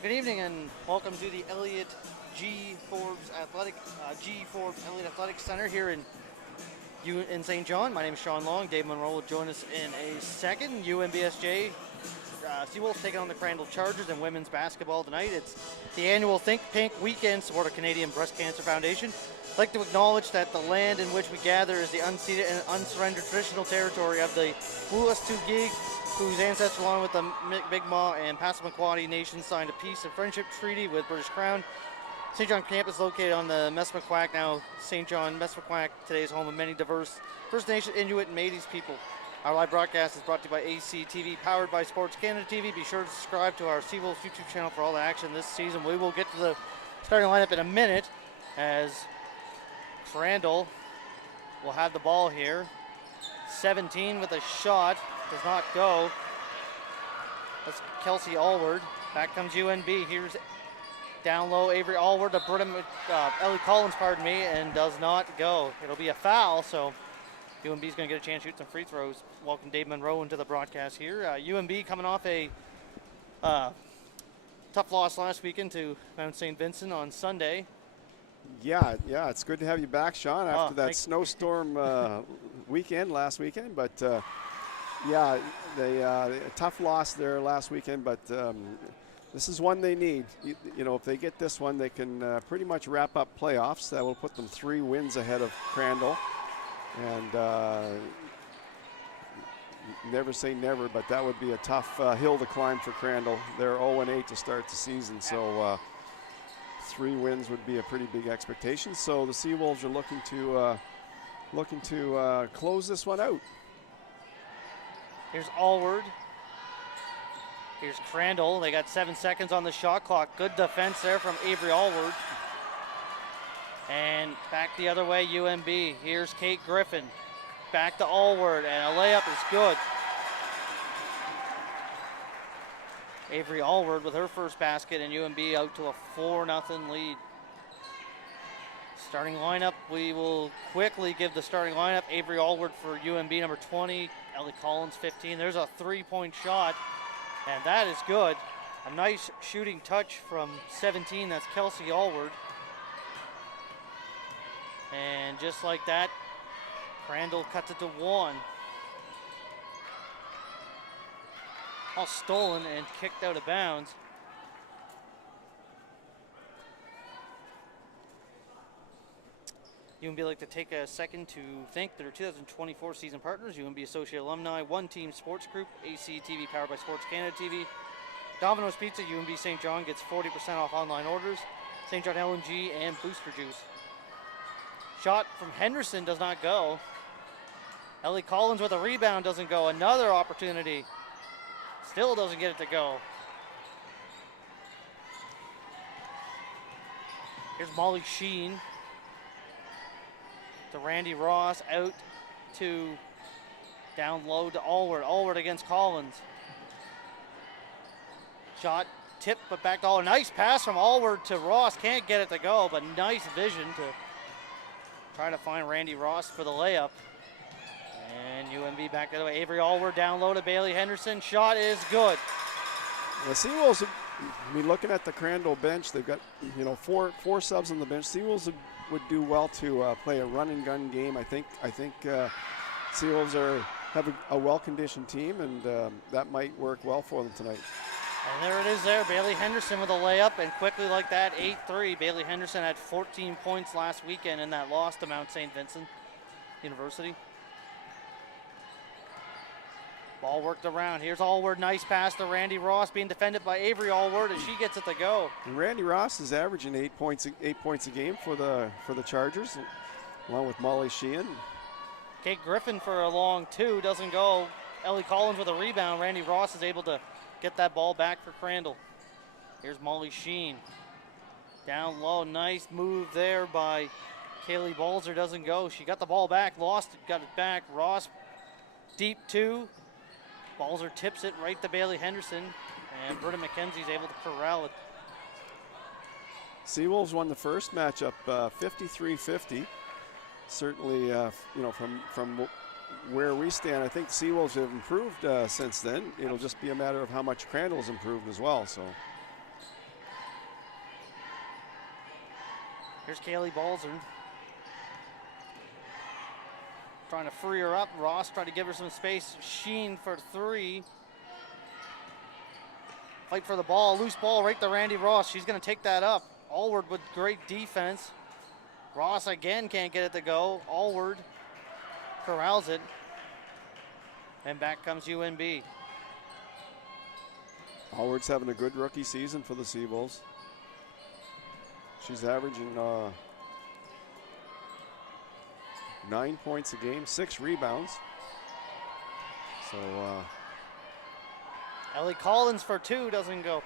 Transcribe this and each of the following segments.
Good evening and welcome to the Elliott G. Forbes Elliott Athletic Center here in St. John. My name is Sean Long. Dave Monroe will join us in a second. UNBSJ Seawolves taking on the Crandall Chargers in women's basketball tonight. It's the annual Think Pink weekend, support of Canadian Breast Cancer Foundation. I'd like to acknowledge that the land in which we gather is the unceded and unsurrendered traditional territory of the Wolastoqiyik, whose ancestors, along with the Mi'kmaq and Passamaquoddy nations, signed a peace and friendship treaty with British Crown. St. John campus located on the Messamaquack, now St. John Messamaquack, today is home of many diverse First Nation, Inuit, and Métis people. Our live broadcast is brought to you by ACAA, powered by Sports Canada TV. Be sure to subscribe to our Seawolves YouTube channel for all the action this season. We will get to the starting lineup in a minute as Crandall will have the ball here. 17 with a shot. Does not go. That's Kelsey Allward. Back comes UNB. Here's down low Avery Allward to Ellie Collins, and does not go. It'll be a foul, so UNB's going to get a chance to shoot some free throws. Welcome Dave Monroe into the broadcast here. UNB coming off a tough loss last weekend to Mount St. Vincent on Sunday. Yeah, it's good to have you back, Sean, after that snowstorm weekend last weekend. But a tough loss there last weekend, but this is one they need. You know, if they get this one, they can pretty much wrap up playoffs. That will put them 3 wins ahead of Crandall. And never say never, but that would be a tough hill to climb for Crandall. They're 0-8 to start the season, so 3 wins would be a pretty big expectation. So the Seawolves are looking to close this one out. Here's Allward. Here's Crandall. They got 7 seconds on the shot clock. Good defense there from Avery Allward. And back the other way, UNB. Here's Kate Griffin. Back to Allward, and a layup is good. Avery Allward with her first basket, and UNB out to a 4-0 lead. Starting lineup, we will quickly give the starting lineup. Avery Allward for UNB, number 20. Ellie Collins, 15. There's a 3-point shot, and that is good. A nice shooting touch from 17. That's Kelsey Allward. And just like that, Crandall cuts it to 1. All stolen and kicked out of bounds. UNB like to take a second to thank their 2024 season partners, UNB Associate Alumni, One Team Sports Group, ACTV powered by Sports Canada TV, Domino's Pizza, UNB St. John gets 40% off online orders, St. John LNG, and Booster Juice. Shot from Henderson does not go. Ellie Collins with a rebound doesn't go. Another opportunity. Still doesn't get it to go. Here's Molly Sheen to Randy Ross, out to down low to Allward. Allward against Collins. Shot tipped, but back to Allward. Nice pass from Allward to Ross. Can't get it to go, but nice vision to try to find Randy Ross for the layup. And UNB back the other way. Avery Allward down low to Bailey Henderson. Shot is good. The Seawolves, I mean, looking at the Crandall bench, they've got, you know, four subs on the bench. Seawolves would do well to play a run and gun game. I think Seawolves have a well-conditioned team, and that might work well for them tonight. And there it is there, Bailey Henderson with a layup, and quickly like that, 8-3. Bailey Henderson had 14 points last weekend in that loss to Mount St. Vincent University. Ball worked around. Here's Allward, nice pass to Randy Ross, being defended by Avery Allward, and she gets it to go. And Randy Ross is averaging 8 points a game for the Chargers, along with Molly Sheehan. Kate Griffin for a long 2, doesn't go. Ellie Collins with a rebound. Randy Ross is able to get that ball back for Crandall. Here's Molly Sheen. Down low, nice move there by Kaylee Balzer, doesn't go. She got the ball back, lost it, got it back. Ross, deep 2. Balzer tips it right to Bailey Henderson, and Britta McKenzie's able to corral it. Seawolves won the first matchup 53-50. Certainly, you know, from where we stand, I think Seawolves have improved since then. It'll just be a matter of how much Crandall's improved as well. So Here's Kaylee Balzer. Trying to free her up. Ross trying to give her some space. Sheen for three. Fight for the ball. Loose ball right to Randy Ross. She's going to take that up. Allward with great defense. Ross again can't get it to go. Allward corrals it. And back comes UNB. Allward's having a good rookie season for the Seawolves. She's averaging 9 points a game, 6 rebounds. So Ellie Collins for two doesn't go.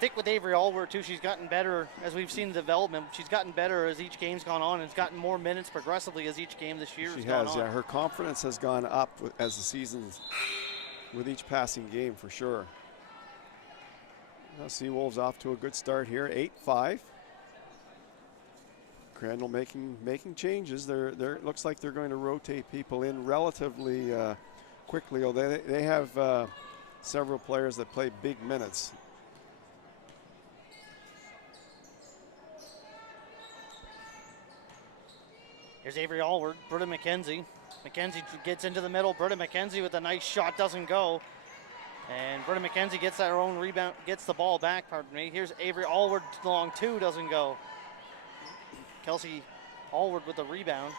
Thick with Avery Allward too. She's gotten better as we've seen the development. She's gotten better as each game's gone on, and has gotten more minutes progressively as each game this year has gone on. Yeah. Her confidence has gone up as the seasons, with each passing game for sure. Seawolves off to a good start here, 8-5. Crandall making changes. It looks like they're going to rotate people in relatively quickly. Although they have several players that play big minutes. Here's Avery Allward, Britta McKenzie. McKenzie gets into the middle. Britta McKenzie with a nice shot, doesn't go. And Britta McKenzie gets her own rebound, gets the ball back, pardon me. Here's Avery Allward, long two, doesn't go. Kelsey Allward with the rebound.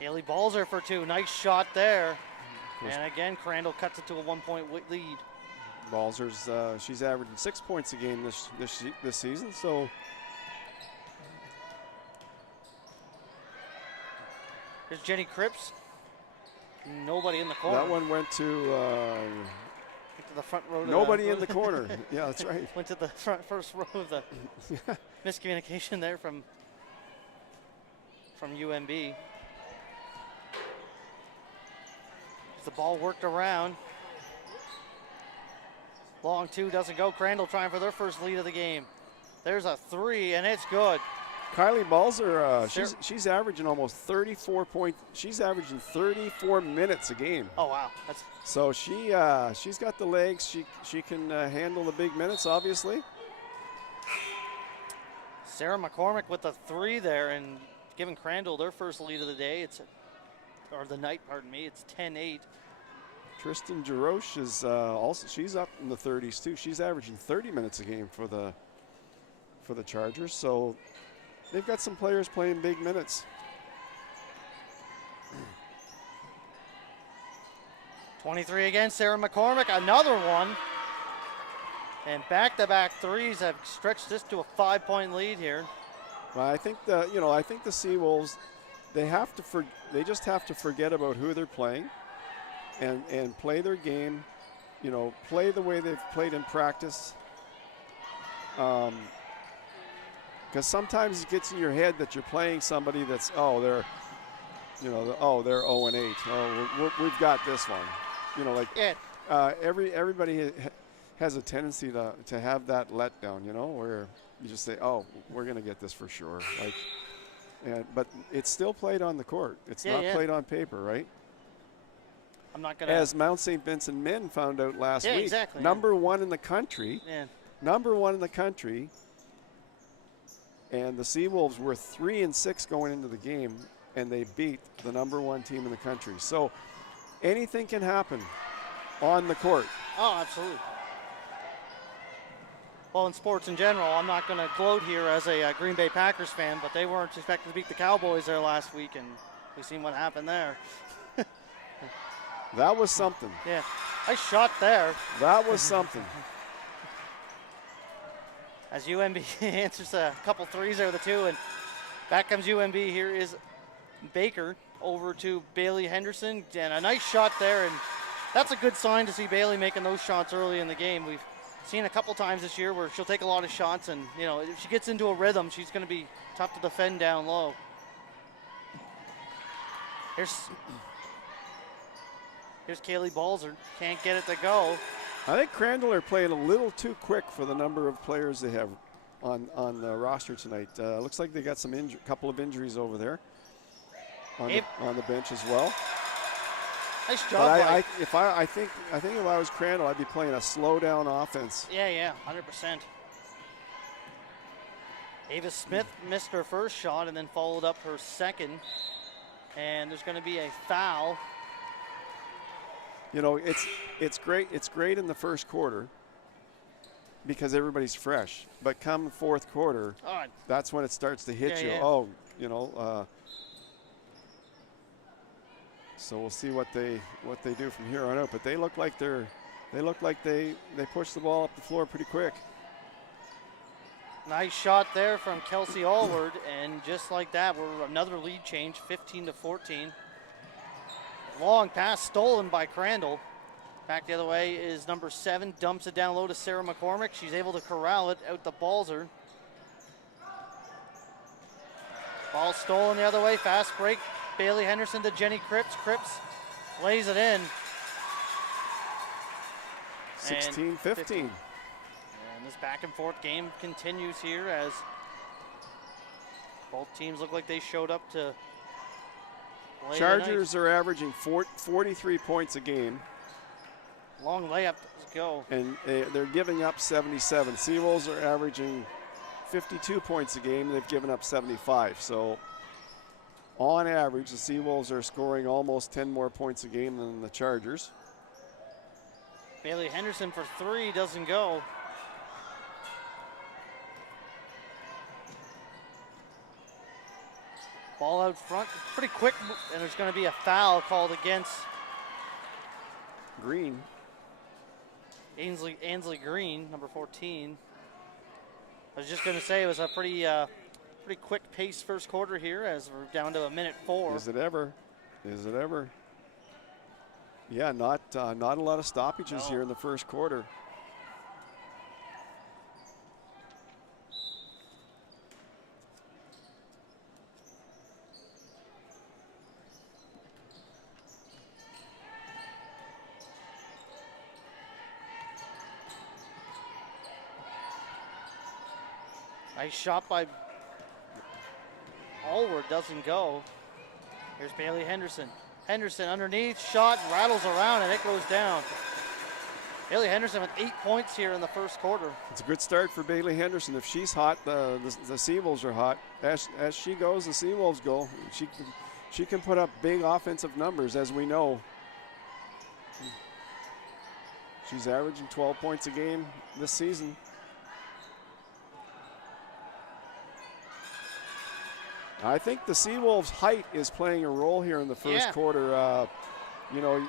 Kaylee Balzer for two, nice shot there. And again, Crandall cuts it to a 1-point lead. Balzer's, she's averaging 6 points a game this season, so. Here's Jenny Cripps. Nobody in the corner. That one went to the front row. Nobody in the corner. Yeah, that's right. Went to the first row of the miscommunication there from UNB. The ball worked around. Long two doesn't go. Crandall trying for their first lead of the game. There's a three, and it's good. Kylie Balzer, she's averaging almost 34 points. She's averaging 34 minutes a game. Oh wow! So she's got the legs. She can handle the big minutes, obviously. Sarah McCormick with the three there, and giving Crandall their first lead of the day. Or the night, pardon me. It's 10-8. Tristan Jaroche is also, she's up in the 30s too. She's averaging 30 minutes a game for the Chargers. So they've got some players playing big minutes. 23 again, Sarah McCormick, another one. And back-to-back threes have stretched this to a 5-point lead here. Well, I think the Seawolves, they just have to forget about who they're playing and play their game, play the way they've played in practice. Because sometimes it gets in your head that you're playing somebody that's, they're 0-8. Oh, we've got this one. Everybody has a tendency to have that letdown, where you just say, oh, we're going to get this for sure. But it's still played on the court. It's not played on paper, right? I'm not going to. As Mount St. Vincent men found out last week. Exactly. Number one in the country. Yeah. Number one in the country. And the Seawolves were 3-6 going into the game, and they beat the number one team in the country. So anything can happen on the court. Oh, absolutely. Well, in sports in general, I'm not going to gloat here as a Green Bay Packers fan, but they weren't expected to beat the Cowboys there last week, and we've seen what happened there. That was something. Yeah, nice shot there. That was something. As UNB answers a couple threes there with the two, and back comes UNB. Here is Baker over to Bailey Henderson, and a nice shot there, and that's a good sign to see Bailey making those shots early in the game. We've seen a couple times this year where she'll take a lot of shots, and if she gets into a rhythm, she's going to be tough to defend down low. Here's Kaylee Balzer, can't get it to go. I think Crandall are playing a little too quick for the number of players they have on the roster tonight. Looks like they got some couple of injuries over there on the bench as well. Nice job. But I think if I was Crandall, I'd be playing a slow down offense. Yeah, 100%. Ava Smith missed her first shot and then followed up her second. And there's going to be a foul. You know, it's great. It's great in the first quarter because everybody's fresh. But come fourth quarter, that's when it starts to hit you. Yeah. Oh, you know. So we'll see what they do from here on out. But they look like they push the ball up the floor pretty quick. Nice shot there from Kelsey Allward, and just like that, we're another lead change, 15-14. Long pass stolen by Crandall. Back the other way is number 7, dumps it down low to Sarah McCormick. She's able to corral it out the Balzer. Ball stolen the other way, fast break. Bailey Henderson to Jenny Cripps. Cripps lays it in. 16-15. And this back and forth game continues here as both teams look like they showed up to play. Chargers are averaging 43 points a game. Long layup, let's go. And they're giving up 77. Seawolves are averaging 52 points a game. They've given up 75. So on average, the Seawolves are scoring almost 10 more points a game than the Chargers. Bailey Henderson for 3 doesn't go. Ball out front, pretty quick, and there's going to be a foul called against Green. Ainsley Green, number 14. I was just going to say it was a pretty quick pace first quarter here as we're down to 1:04. Is it ever? Is it ever? Yeah, not a lot of stoppages here in the first quarter. Nice shot by Allward, doesn't go. Here's Bailey Henderson. Henderson underneath, shot, rattles around, and it goes down. Bailey Henderson with 8 points here in the first quarter. It's a good start for Bailey Henderson. If she's hot, the Seawolves are hot. As she goes, the Seawolves go. She can put up big offensive numbers, as we know. She's averaging 12 points a game this season. I think the Seawolves' height is playing a role here in the first quarter. You know,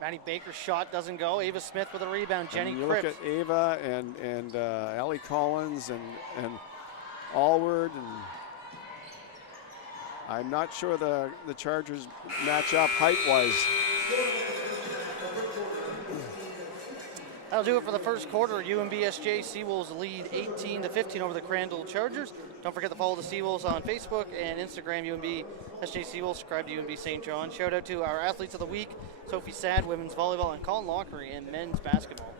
Maddie Baker's shot doesn't go. Ava Smith with a rebound. Jenny Cripps. You look at Ava and Allie Collins and Allward, and I'm not sure the Chargers match up height-wise. That'll do it for the first quarter. UNBSJ Seawolves lead 18-15 over the Crandall Chargers. Don't forget to follow the Seawolves on Facebook and Instagram, UNBSJ Seawolves. Subscribe to UNB St. John. Shout out to our athletes of the week, Sophie Sad, women's volleyball, and Colin Lockery in men's basketball.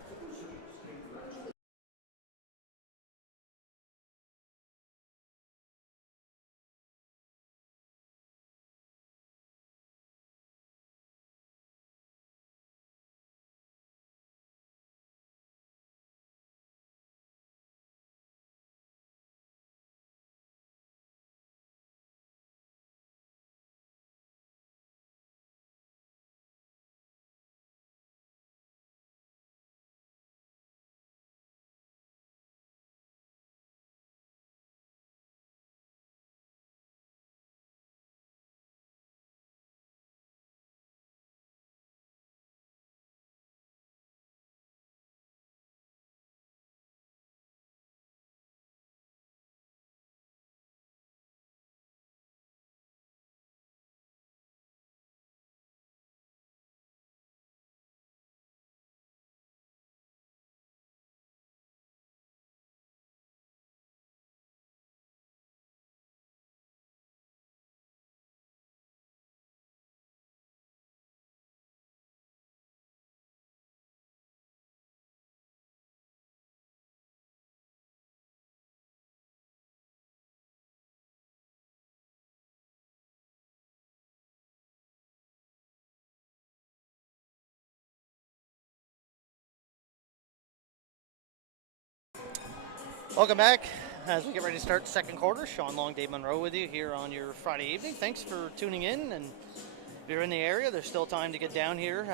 Welcome back as we get ready to start the second quarter. Sean Long, Dave Monroe with you here on your Friday evening. Thanks for tuning in, and if you're in the area, there's still time to get down here.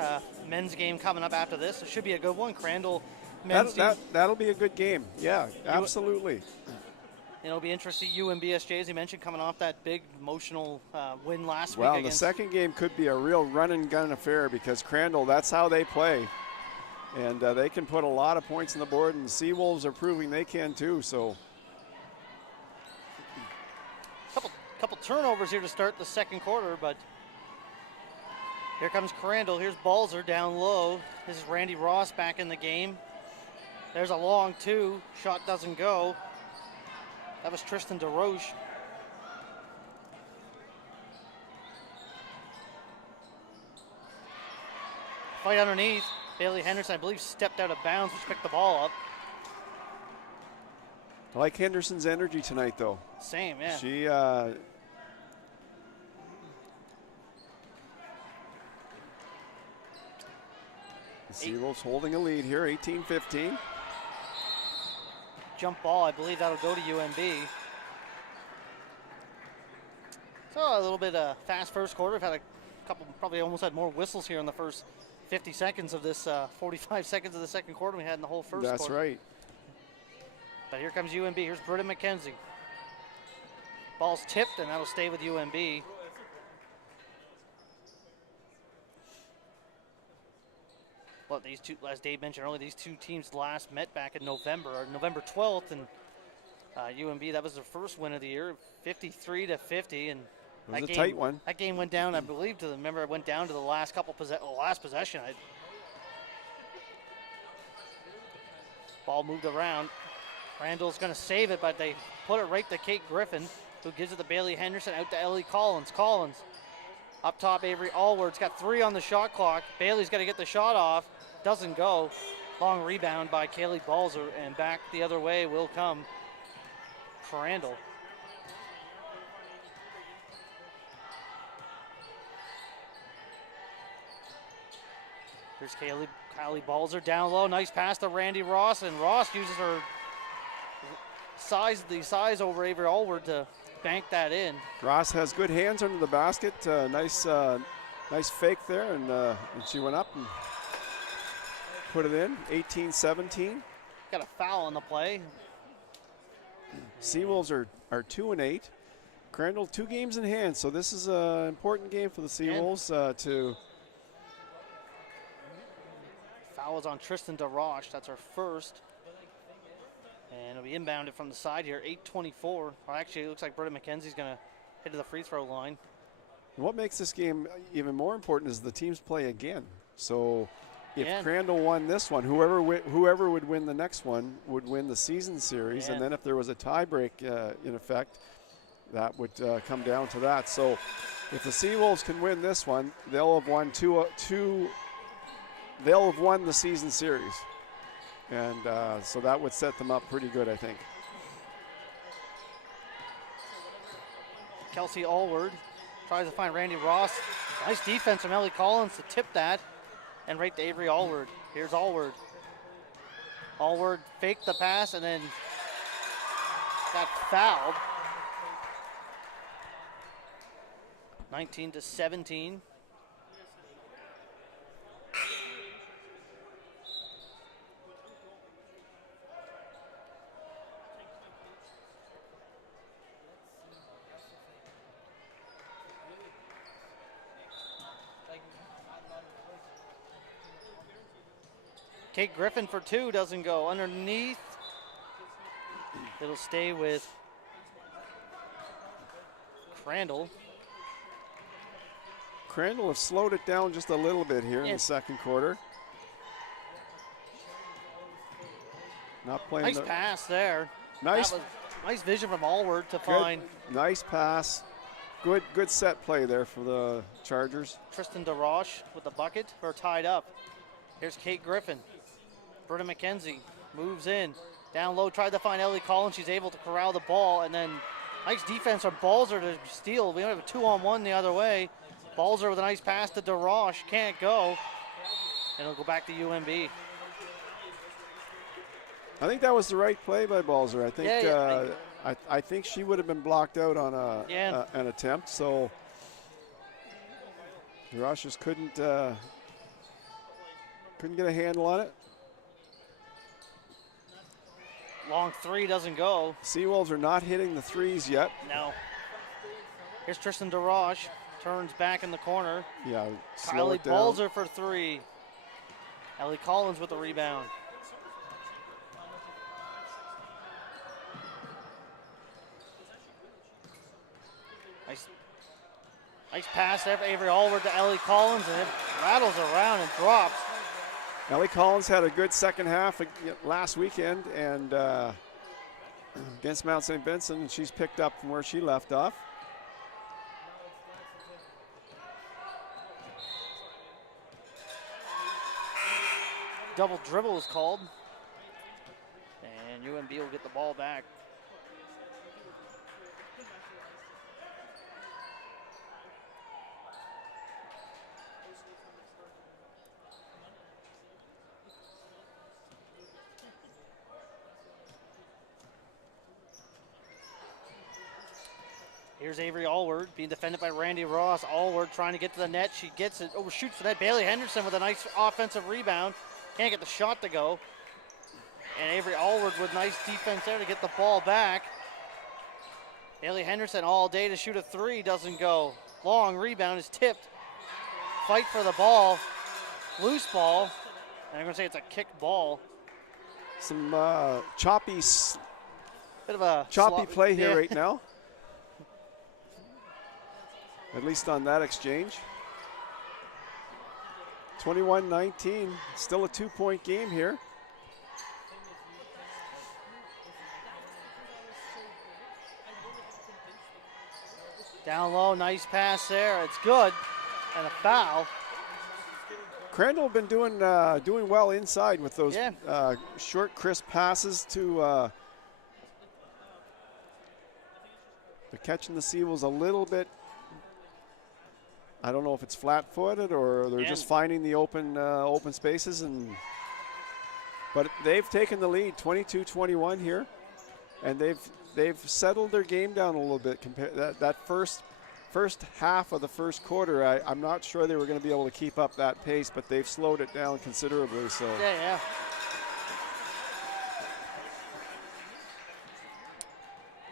Men's game coming up after this. It should be a good one. Crandall men's team. That'll be a good game. Yeah, absolutely. It'll be interesting. UNBSJ, as you mentioned, coming off that big emotional win last week. Well, the second game could be a real run-and-gun affair because Crandall, that's how they play. And they can put a lot of points on the board, and the Seawolves are proving they can too. So, couple turnovers here to start the second quarter, but here comes Crandall. Here's Balzer down low. This is Randy Ross back in the game. There's a long two. Shot doesn't go. That was Tristan DeRoche. Fight underneath. Bailey Henderson, I believe, stepped out of bounds, which picked the ball up. I like Henderson's energy tonight, though. Same, yeah. She, the Seawolves holding a lead here, 18-15. Jump ball, I believe that'll go to UNB. So a little bit fast first quarter. We've had a couple, probably almost had more whistles here in the first 50 seconds of this 45 seconds of the second quarter we had in the whole first quarter. That's right. But here comes UNB. Here's Britta McKenzie. Ball's tipped, and that'll stay with UNB. Well, these two, as Dave mentioned earlier, these two teams last met back in November 12th, and UNB, that was their first win of the year, 53-50, and it was a tight one. That game went down, I believe, it went down to the last last possession. Ball moved around. Randall's going to save it, but they put it right to Kate Griffin, who gives it to Bailey Henderson, out to Ellie Collins. Collins up top, Avery Allward's got 3 on the shot clock. Bailey's got to get the shot off. Doesn't go. Long rebound by Kaylee Balzer, and back the other way will come Crandall. Here's Kylie Balzer down low. Nice pass to Randy Ross, and Ross uses her size over Avery Allward to bank that in. Ross has good hands under the basket. Nice fake there, and she went up and put it in. 18-17. Got a foul on the play. Seawolves are 2-8. Crandall 2 games in hand, so this is an important game for the Seawolves to. Foul is on Tristan DeRoche. That's her first. And it'll be inbounded from the side here. 8:24. Well, actually, it looks like Britta McKenzie's going to head to the free throw line. What makes this game even more important is the teams play again. So if Crandall won this one, whoever would win the next one would win the season series. And then if there was a tie break in effect, that would come down to that. So if the Seawolves can win this one, they'll have won they'll have won the season series. And so that would set them up pretty good, I think. Kelsey Allward tries to find Randy Ross. Nice defense from Ellie Collins to tip that. And right to Avery Allward. Here's Allward. Allward faked the pass and then got fouled. 19-17. Kate Griffin for 2 doesn't go. Underneath, it'll stay with Crandall. Crandall have slowed it down just a little bit here in the second quarter. Not playing. Nice pass there. Nice vision from Allward to find. Nice pass. Good set play there for the Chargers. Tristan DeRoche with the bucket, or tied up. Here's Kate Griffin. Britta McKenzie moves in. Down low, tried to find Ellie Collins. She's able to corral the ball, and then nice defense from Balzer to steal. We have a 2-on-1 the other way. Balzer with a nice pass to DeRoche. Can't go. And it'll go back to UNB. I think that was the right play by Balzer. I think I think she would have been blocked out on an attempt. So the Rushers couldn't get a handle on it. Long three doesn't go. Seawolves are not hitting the threes yet. No. Here's Tristan DeRoche. Turns back in the corner. Yeah. Kylie Balzer for three. Ellie Collins with the rebound. Nice pass there for Avery Allward to Ellie Collins, and it rattles around and drops. Ellie Collins had a good second half last weekend and against Mount St. Vincent, and she's picked up from where she left off. Double dribble is called, and UNB will get the ball back. Here's Avery Allward being defended by Randy Ross. Allward trying to get to the net. She gets it, overshoots the net. Bailey Henderson with a nice offensive rebound. Can't get the shot to go. And Avery Allward with nice defense there to get the ball back. Bailey Henderson all day to shoot a three, doesn't go. Long rebound is tipped. Fight for the ball. Loose ball. And I'm going to say it's a kick ball. Some choppy Bit of a play here right now. At least on that exchange. 21-19, still a 2-point game here. Down low, nice pass there. It's good, and a foul. Crandall been doing well inside with those short, crisp passes to they're catching the Seawolves a little bit. I don't know if it's flat-footed or they're just finding the open spaces, but they've taken the lead 22-21 here, and they've settled their game down a little bit. That first half of the first quarter, I'm not sure they were going to be able to keep up that pace, but they've slowed it down considerably. So yeah.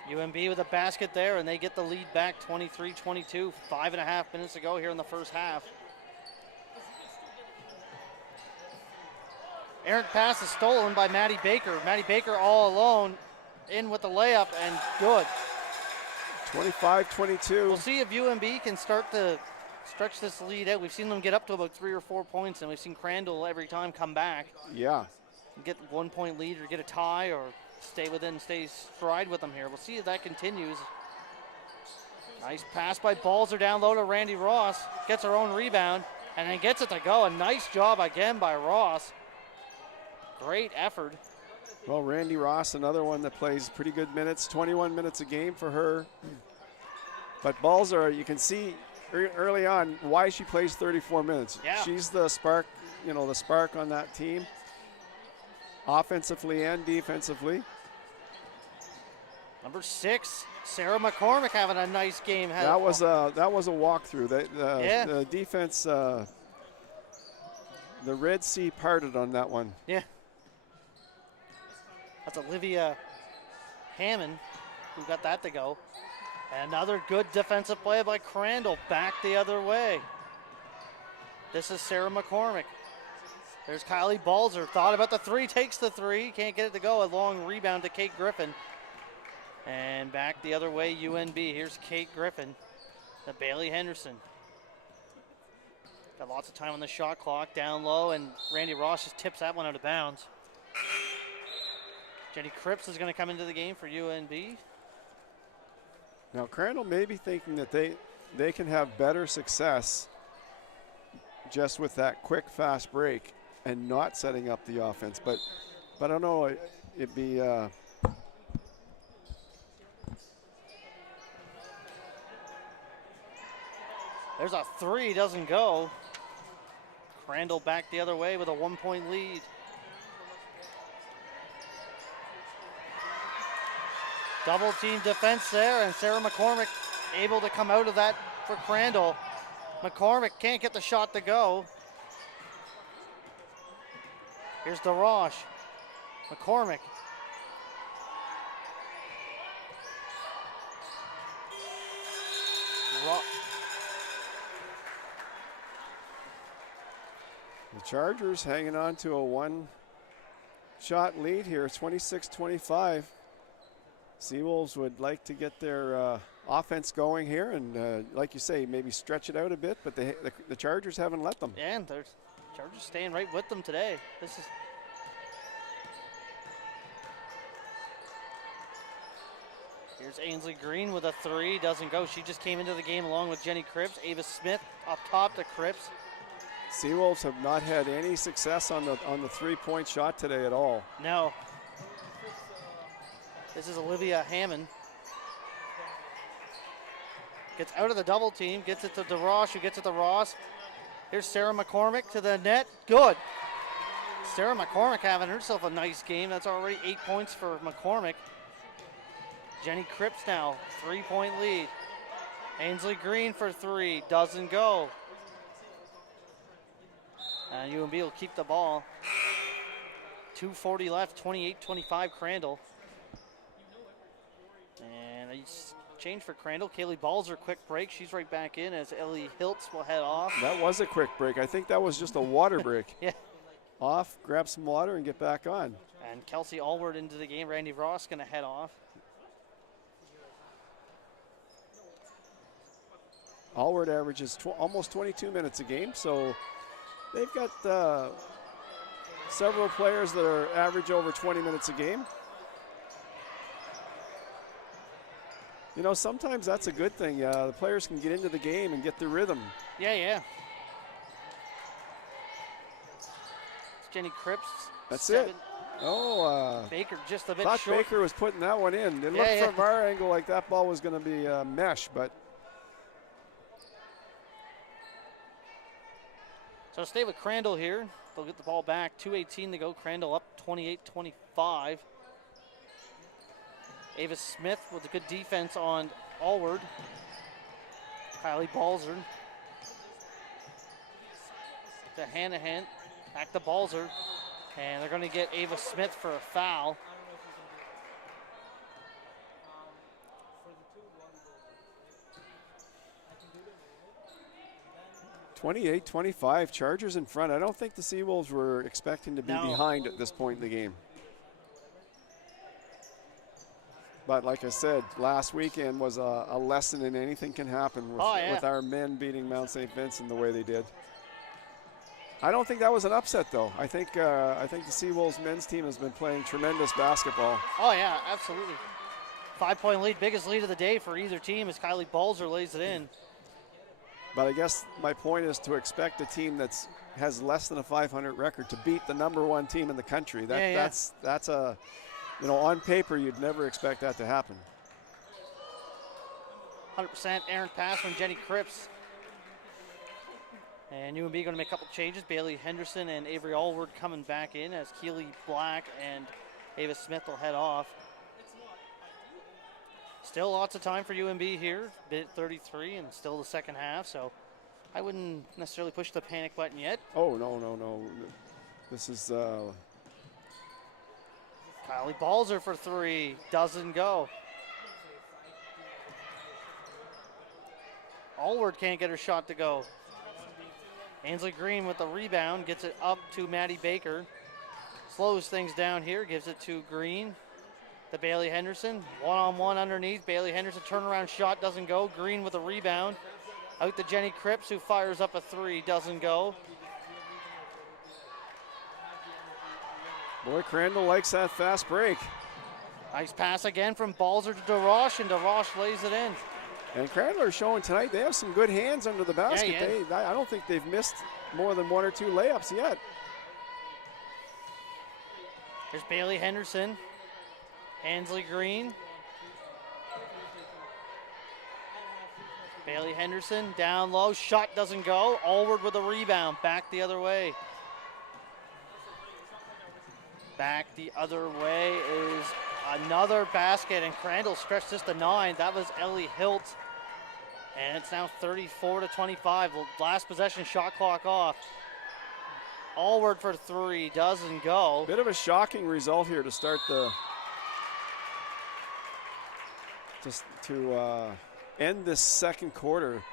UNB with a basket there, and they get the lead back 23-22. 5.5 minutes to go here in the first half. Errant pass is stolen by Maddie Baker. Maddie Baker all alone in with the layup, and good. 25-22. We'll see if UNB can start to stretch this lead out. We've seen them get up to about 3 or 4 points, and we've seen Crandall every time come back. Yeah. Get 1 point lead or get a tie or stay stride with them here. We'll see if that continues. Nice pass by Balzer down low to Randy Ross. Gets her own rebound and then gets it to go. A nice job again by Ross. Great effort. Well, Randy Ross, another one that plays pretty good minutes, 21 minutes a game for her. But Balzer, you can see early on why she plays 34 minutes. Yeah. She's the spark, the spark on that team. Offensively and defensively. Number 6, Sarah McCormick having a nice game. That was a walkthrough. The defense, the Red Sea parted on that one. Yeah. That's Olivia Hammond who got that to go. Another good defensive play by Crandall. Back the other way. This is Sarah McCormick. There's Kylie Balzer. Thought about the three, takes the three. Can't get it to go. A long rebound to Kate Griffin. And back the other way, UNB. Here's Kate Griffin to Bailey Henderson. Got lots of time on the shot clock. Down low, and Randy Ross just tips that one out of bounds. Jenny Cripps is going to come into the game for UNB. Now, Crandall may be thinking that they can have better success just with that quick, fast break and not setting up the offense. But I don't know, it'd be there's a three, doesn't go. Crandall back the other way with a 1 point lead. Double team defense there, and Sarah McCormick able to come out of that for Crandall. McCormick can't get the shot to go. Here's DeRoche. McCormick. The Chargers hanging on to a one-shot lead here, 26-25. Seawolves would like to get their offense going here and, like you say, maybe stretch it out a bit, but the Chargers haven't let them. Yeah, and the Chargers staying right with them today. Here's Ainsley Green with a three, doesn't go. She just came into the game along with Jenny Cripps. Ava Smith up top to Cripps. Seawolves have not had any success on the three-point shot today at all. No. This is Olivia Hammond. Gets out of the double team, gets it to DeRoche, who gets it to Ross. Here's Sarah McCormick to the net. Good. Sarah McCormick having herself a nice game. That's already 8 points for McCormick. Jenny Cripps now, 3-point lead. Ainsley Green for three, doesn't go. UNB will keep the ball. 2:40 left, 28-25 Crandall. And a change for Crandall. Kaylee Balzer, quick break. She's right back in as Ellie Hiltz will head off. That was a quick break. I think that was just a water break. Yeah. Off, grab some water, and get back on. And Kelsey Allward into the game. Randy Ross going to head off. Allward averages almost 22 minutes a game, so they've got several players that are average over 20 minutes a game. You know, sometimes that's a good thing. The players can get into the game and get the rhythm. Yeah, yeah. It's Jenny Cripps. That's 7. it. Oh, Baker just a bit thought short. Baker was putting that one in. It looked from our angle like that ball was going to be mesh, but. So stay with Crandall here. They'll get the ball back. 2:18 to go. Crandall up 28-25. Ava Smith with a good defense on Allward. Kylie Balzer. To Hanahan. Back to Balzer. And they're going to get Ava Smith for a foul. (28-25) Chargers in front. I don't think the Seawolves were expecting to be behind at this point in the game. But like I said, last weekend was a lesson in anything can happen with our men beating Mount St. Vincent the way they did. I don't think that was an upset, though. I think the Seawolves men's team has been playing tremendous basketball. Oh, yeah, absolutely. 5-point lead, biggest lead of the day for either team as Kylie Balzer lays it in. But I guess my point is to expect a team that's has less than a 500 record to beat the #1 team in the country. That's a, you know, on paper you'd never expect that to happen. 100% errant pass from Jenny Cripps. And UNB going to make a couple changes. Bailey Henderson and Avery Allward coming back in as Keely Black and Ava Smith will head off. Still lots of time for UNB here, bit 33 and still the second half, so I wouldn't necessarily push the panic button yet. Oh, no. This is Kylie Balzer for three, doesn't go. Allward can't get her shot to go. Ainsley Green with the rebound, gets it up to Maddie Baker. Slows things down here, gives it to Green. To Bailey Henderson, one-on-one underneath. Bailey Henderson, turnaround shot, doesn't go. Green with a rebound. Out to Jenny Cripps, who fires up a three, doesn't go. Boy, Crandall likes that fast break. Nice pass again from Balzer to DeRoche, and DeRoche lays it in. And Crandall are showing tonight they have some good hands under the basket. Yeah. I don't think they've missed more than 1 or 2 layups yet. Here's Bailey Henderson. Ainsley Green. Bailey Henderson down low, shot doesn't go. Allward with a rebound, back the other way. Back the other way is another basket, and Crandall stretched this to 9. That was Ellie Hilt. And it's now 34-25. Last possession, shot clock off. Allward for 3, doesn't go. Bit of a shocking result here to start just to end this second quarter.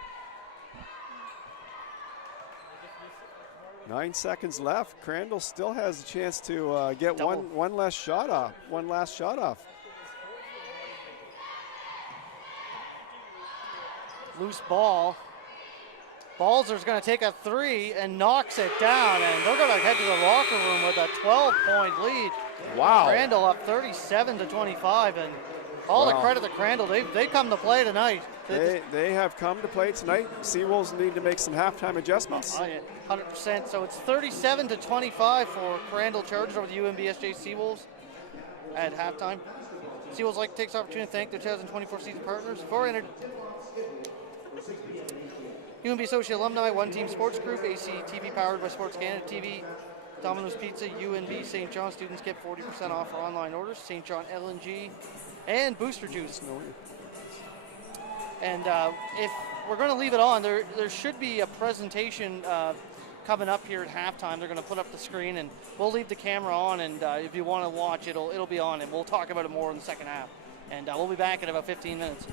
9 seconds left. Crandall still has a chance to get one last shot off. Loose ball. Balzer's going to take a 3 and knocks it down, and they're going to head to the locker room with a 12-point lead. Wow. Crandall up 37-25, and all the credit to Crandall. They come to play tonight. They have come to play tonight. Seawolves need to make some halftime adjustments. 100%. So it's 37-25 for Crandall Chargers over the UNBSJ Seawolves at halftime. Seawolves like to take this opportunity to thank their 2024 season partners. Before I entered UNB Associate Alumni, One Team Sports Group, ACTV powered by Sports Canada TV, Domino's Pizza, UNB St. John students get 40% off for online orders, St. John LNG, and Booster Juice. And if we're going to leave it on, there should be a presentation coming up here at halftime. They're going to put up the screen, and we'll leave the camera on, and if you want to watch, it'll be on, and we'll talk about it more in the second half. And we'll be back in about 15 minutes.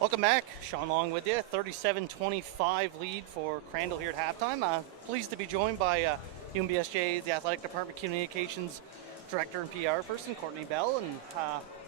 Welcome back. Sean Long with you. 37-25 lead for Crandall here at halftime. Pleased to be joined by UNBSJ, the Athletic Department Communications Director and PR person, Courtney Bell, and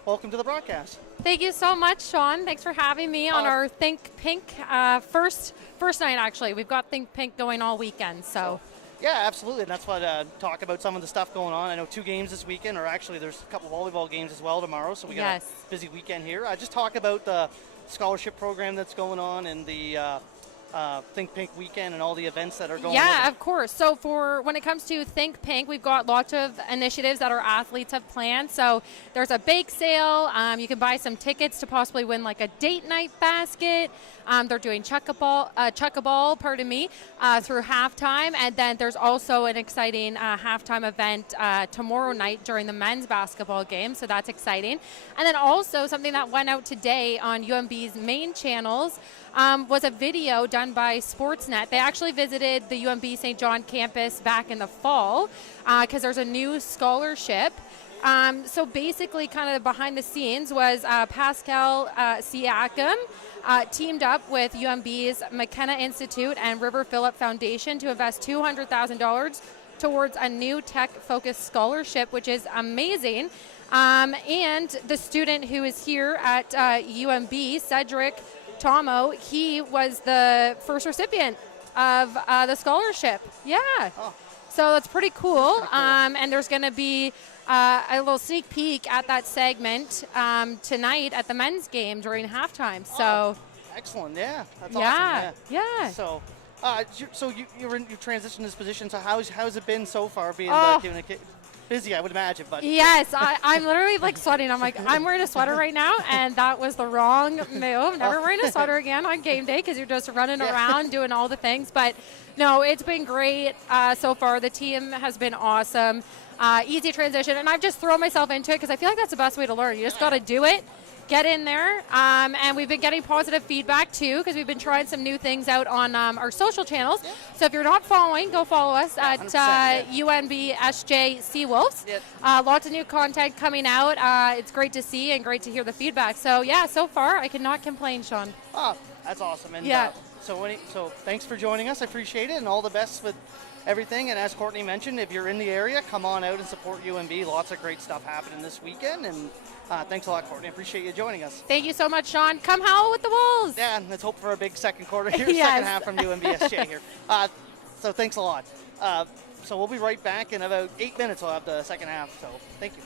welcome to the broadcast. Thank you so much, Sean. Thanks for having me on our Think Pink first night, actually. We've got Think Pink going all weekend, so. Yeah, absolutely, and that's why talk about some of the stuff going on. I know 2 games this weekend, or actually there's a couple volleyball games as well tomorrow, so we got a busy weekend here. Just talk about the scholarship program that's going on and the Think Pink weekend and all the events that are going on. Yeah, of course. So when it comes to Think Pink, we've got lots of initiatives that our athletes have planned. So there's a bake sale. You can buy some tickets to possibly win like a date night basket. They're doing chuck a ball, through halftime. And then there's also an exciting halftime event tomorrow night during the men's basketball game. So that's exciting. And then also something that went out today on UNB's main channels was a video done by Sportsnet. They actually visited the UNB St. John campus back in the fall because there's a new scholarship. So basically kind of behind the scenes was Pascal Siakam teamed up with UNB's McKenna Institute and River Phillip Foundation to invest $200,000 towards a new tech-focused scholarship, which is amazing. And the student who is here at UNB, Cedric Tomo, he was the first recipient of the scholarship. Yeah. Oh. So that's pretty cool. That's pretty cool. And there's going to be a little sneak peek at that segment tonight at the men's game during halftime. So. Excellent. Yeah. That's awesome. Yeah. So. You transitioned this position. So how's it been so far? Being busy, I would imagine. But yes, I'm literally like sweating. I'm like, I'm wearing a sweater right now, and that was the wrong move. Never wearing a sweater again on game day because you're just running around doing all the things. But no, it's been great so far. The team has been awesome. Easy transition, and I've just thrown myself into it because I feel like that's the best way to learn. You just got to do it. Get in there, and we've been getting positive feedback too because we've been trying some new things out on our social channels. Yeah. So if you're not following, go follow us at UNBSJ Seawolves. Lots of new content coming out. It's great to see and great to hear the feedback. So yeah, so far I cannot complain, Sean. Oh, that's awesome. And yeah. So thanks for joining us. I appreciate it, and all the best with everything. And as Courtney mentioned, if you're in the area, come on out and support UNB. Lots of great stuff happening this weekend. And thanks a lot, Courtney. I appreciate you joining us. Thank you so much, Sean. Come howl with the Wolves. Yeah, and let's hope for a big second quarter here, Yes. second half from UNBSJ here. So thanks a lot. So we'll be right back in about 8 minutes. We'll have the second half. So thank you.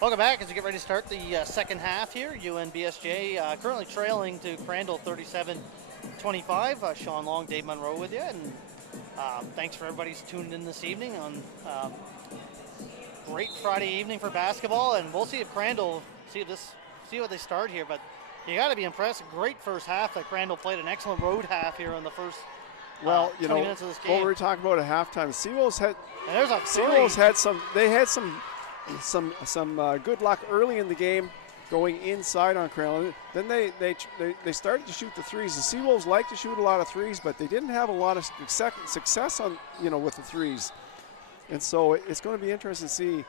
Welcome back as we get ready to start the second half here. UNBSJ currently trailing to Crandall 37-25. Sean Long, Dave Monroe with you. And thanks for everybody's tuned in this evening on great Friday evening for basketball. And we'll see if Crandall, see what they start here. But you got to be impressed. Great first half that Crandall played an excellent road half here in the first 20 minutes of this game. What we were talking about at halftime, Seawolves had some good luck early in the game going inside on Crandall. Then they started to shoot the threes. The Seawolves like to shoot a lot of threes, but they didn't have a lot of success on with the threes. And so it's going to be interesting to see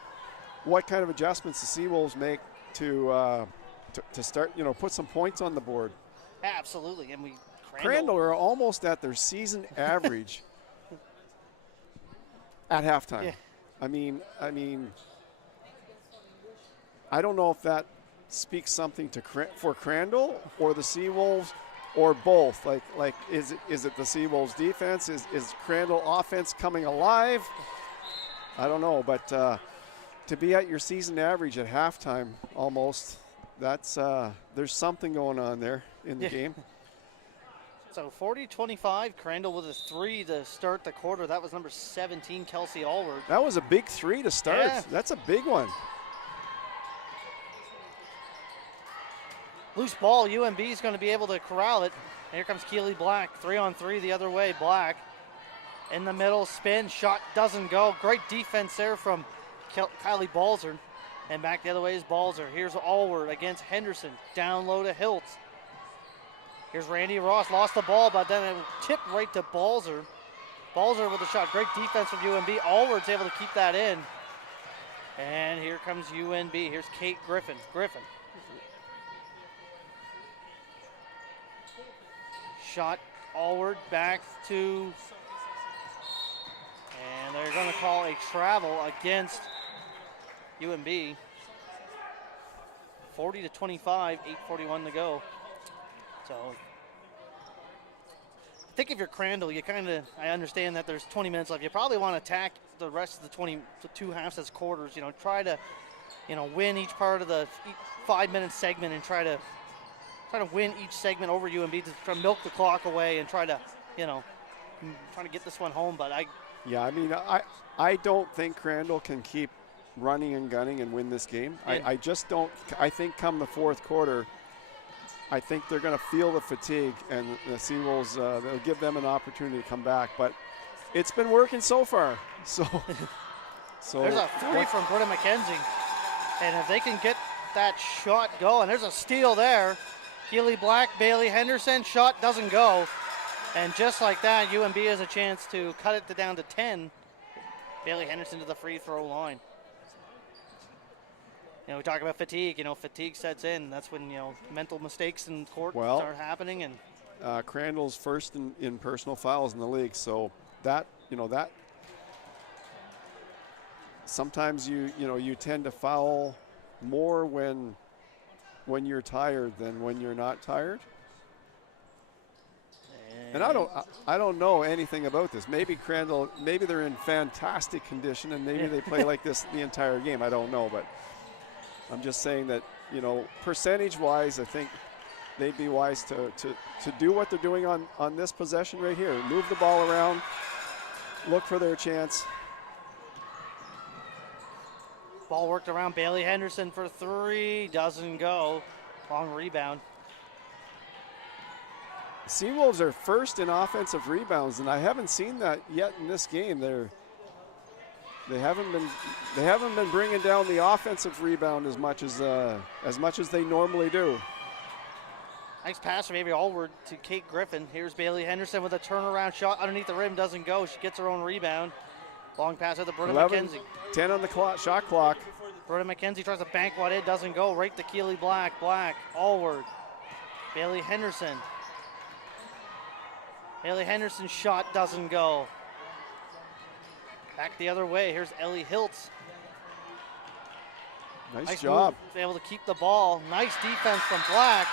what kind of adjustments the Seawolves make to start put some points on the board. Absolutely, and Crandall are almost at their season average at halftime. Yeah. I mean, I don't know if that speaks something for Crandall or the Seawolves or both. Like is it the Seawolves defense? Is Crandall offense coming alive? I don't know, but to be at your season average at halftime almost, that's there's something going on there in the game. So 40-25, Crandall with a three to start the quarter. That was number 17, Kelsey Allward. That was a big three to start. Yeah. That's a big one. Loose ball, UNB is going to be able to corral it. And here comes Keely Black, 3-on-3 the other way. Black in the middle, spin, shot doesn't go. Great defense there from Kylie Balzer. And back the other way is Balzer. Here's Allward against Henderson. Down low to Hiltz. Here's Randy Ross, lost the ball, but then it tipped right to Balzer. Balzer with a shot. Great defense from UNB. Allward's able to keep that in. And here comes UNB. Here's Kate Griffin. Shot Allward back to, and they're going to call a travel against UNB. 40-25, 8:41 to go. So I think if you're Crandall, I understand that there's 20 minutes left. You probably want to attack the rest of the two halves as quarters. Try to, win each part of the 5-minute segment and try to win each segment over UNB to try to milk the clock away and try to get this one home. But I don't think Crandall can keep running and gunning and win this game. I just don't. I think come the fourth quarter, I think they're going to feel the fatigue, and the Seawolves, they'll give them an opportunity to come back. But it's been working so far. So there's a three from Britta McKenzie. And if they can get that shot going, there's a steal there. Keely Black, Bailey Henderson, shot doesn't go. And just like that, UNB has a chance to cut it down to 10. Bailey Henderson to the free throw line. We talk about fatigue. Fatigue sets in. That's when, mental mistakes in court start happening. And Crandall's first in personal fouls in the league. So that sometimes you tend to foul more when you're tired than when you're not tired. And I don't know anything about this. Maybe Crandall, maybe they're in fantastic condition and maybe they play like this the entire game. I don't know, but I'm just saying that, percentage-wise, I think they'd be wise to do what they're doing on this possession right here. Move the ball around, look for their chance. Ball worked around. Bailey Henderson for three. Doesn't go. Long rebound. Seawolves are first in offensive rebounds, and I haven't seen that yet in this game. They haven't been bringing down the offensive rebound as much as they normally do. Nice pass from Avery Allward to Kate Griffin. Here's Bailey Henderson with a turnaround shot underneath the rim. Doesn't go. She gets her own rebound. Long pass at the Britta McKenzie. 10 on the shot clock. Britta McKenzie tries to bank one in. Doesn't go. Right to Keely Black. Allward. Bailey Henderson. Bailey Henderson's shot doesn't go. Back the other way. Here's Ellie Hiltz. Nice job. Move, able to keep the ball. Nice defense from Black.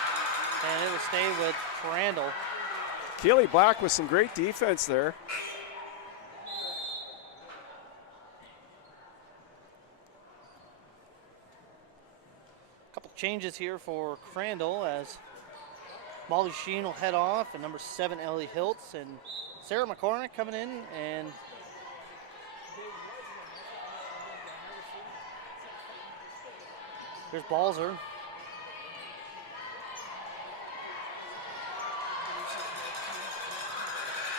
And it will stay with Crandall. Keely Black with some great defense there. changes here for Crandall as Molly Sheen will head off, and number 7, Ellie Hiltz, and Sarah McCormick coming in, and here's Balzer.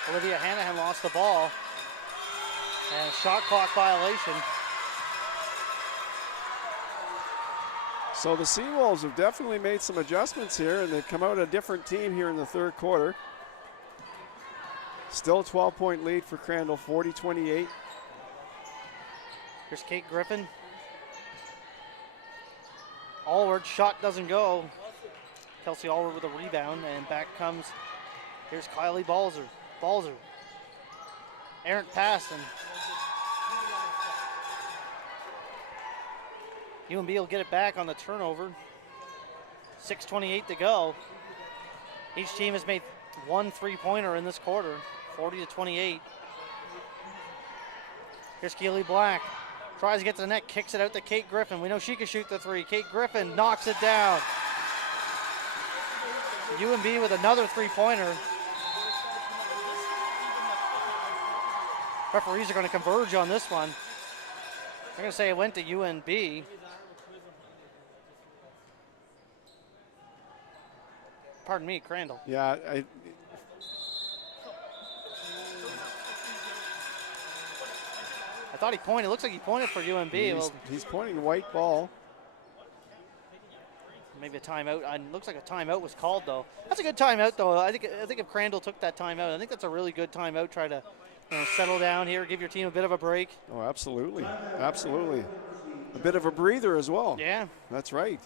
Olivia Hanahan lost the ball, and shot clock violation. So the Seawolves have definitely made some adjustments here, and they've come out a different team here in the third quarter. Still a 12-point lead for Crandall, 40-28. Here's Kate Griffin. Allward, shot doesn't go. Kelsey Allward with a rebound, and back comes, here's Kylie Balzer. Balzer. Errant pass, and UNB will get it back on the turnover. 6:28 to go. Each team has made one three-pointer in this quarter, 40-28. Here's Keely Black. Tries to get to the net, kicks it out to Kate Griffin. We know she can shoot the three. Kate Griffin knocks it down. UNB with another three-pointer. Referees are going to converge on this one. They're going to say it went to UNB. Pardon me, Crandall. Yeah, I thought he pointed. It looks like he pointed for UNB. He's pointing white ball. Maybe a timeout. Looks like a timeout was called, though. That's a good timeout, though. I think if Crandall took that timeout, I think that's a really good timeout. Try to settle down here, give your team a bit of a break. Oh, absolutely. Absolutely. A bit of a breather as well. Yeah. That's right.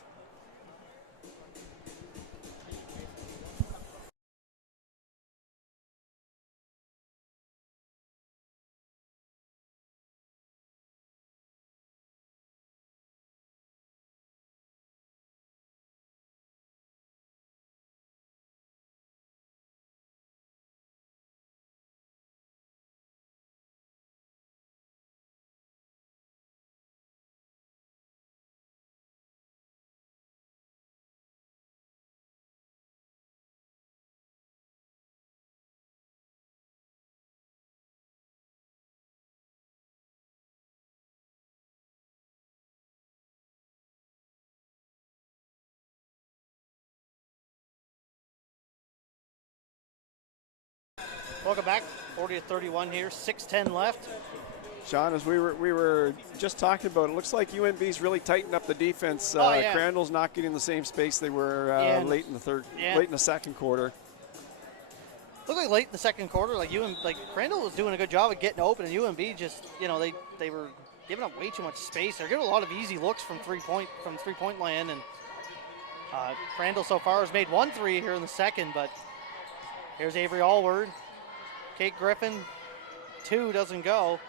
Welcome back. 40-31 here. 6:10 left. Sean, as we were just talking about, it looks like UNB's really tightened up the defense. Yeah. Crandall's not getting the same space they were late in the second quarter. Looked like late in the second quarter, like Crandall was doing a good job of getting open, and UNB just, they were giving up way too much space. They're getting a lot of easy looks from three-point land, and Crandall so far has made 1 3 here in the second, but here's Avery Allward. Kate Griffin, 2 doesn't go,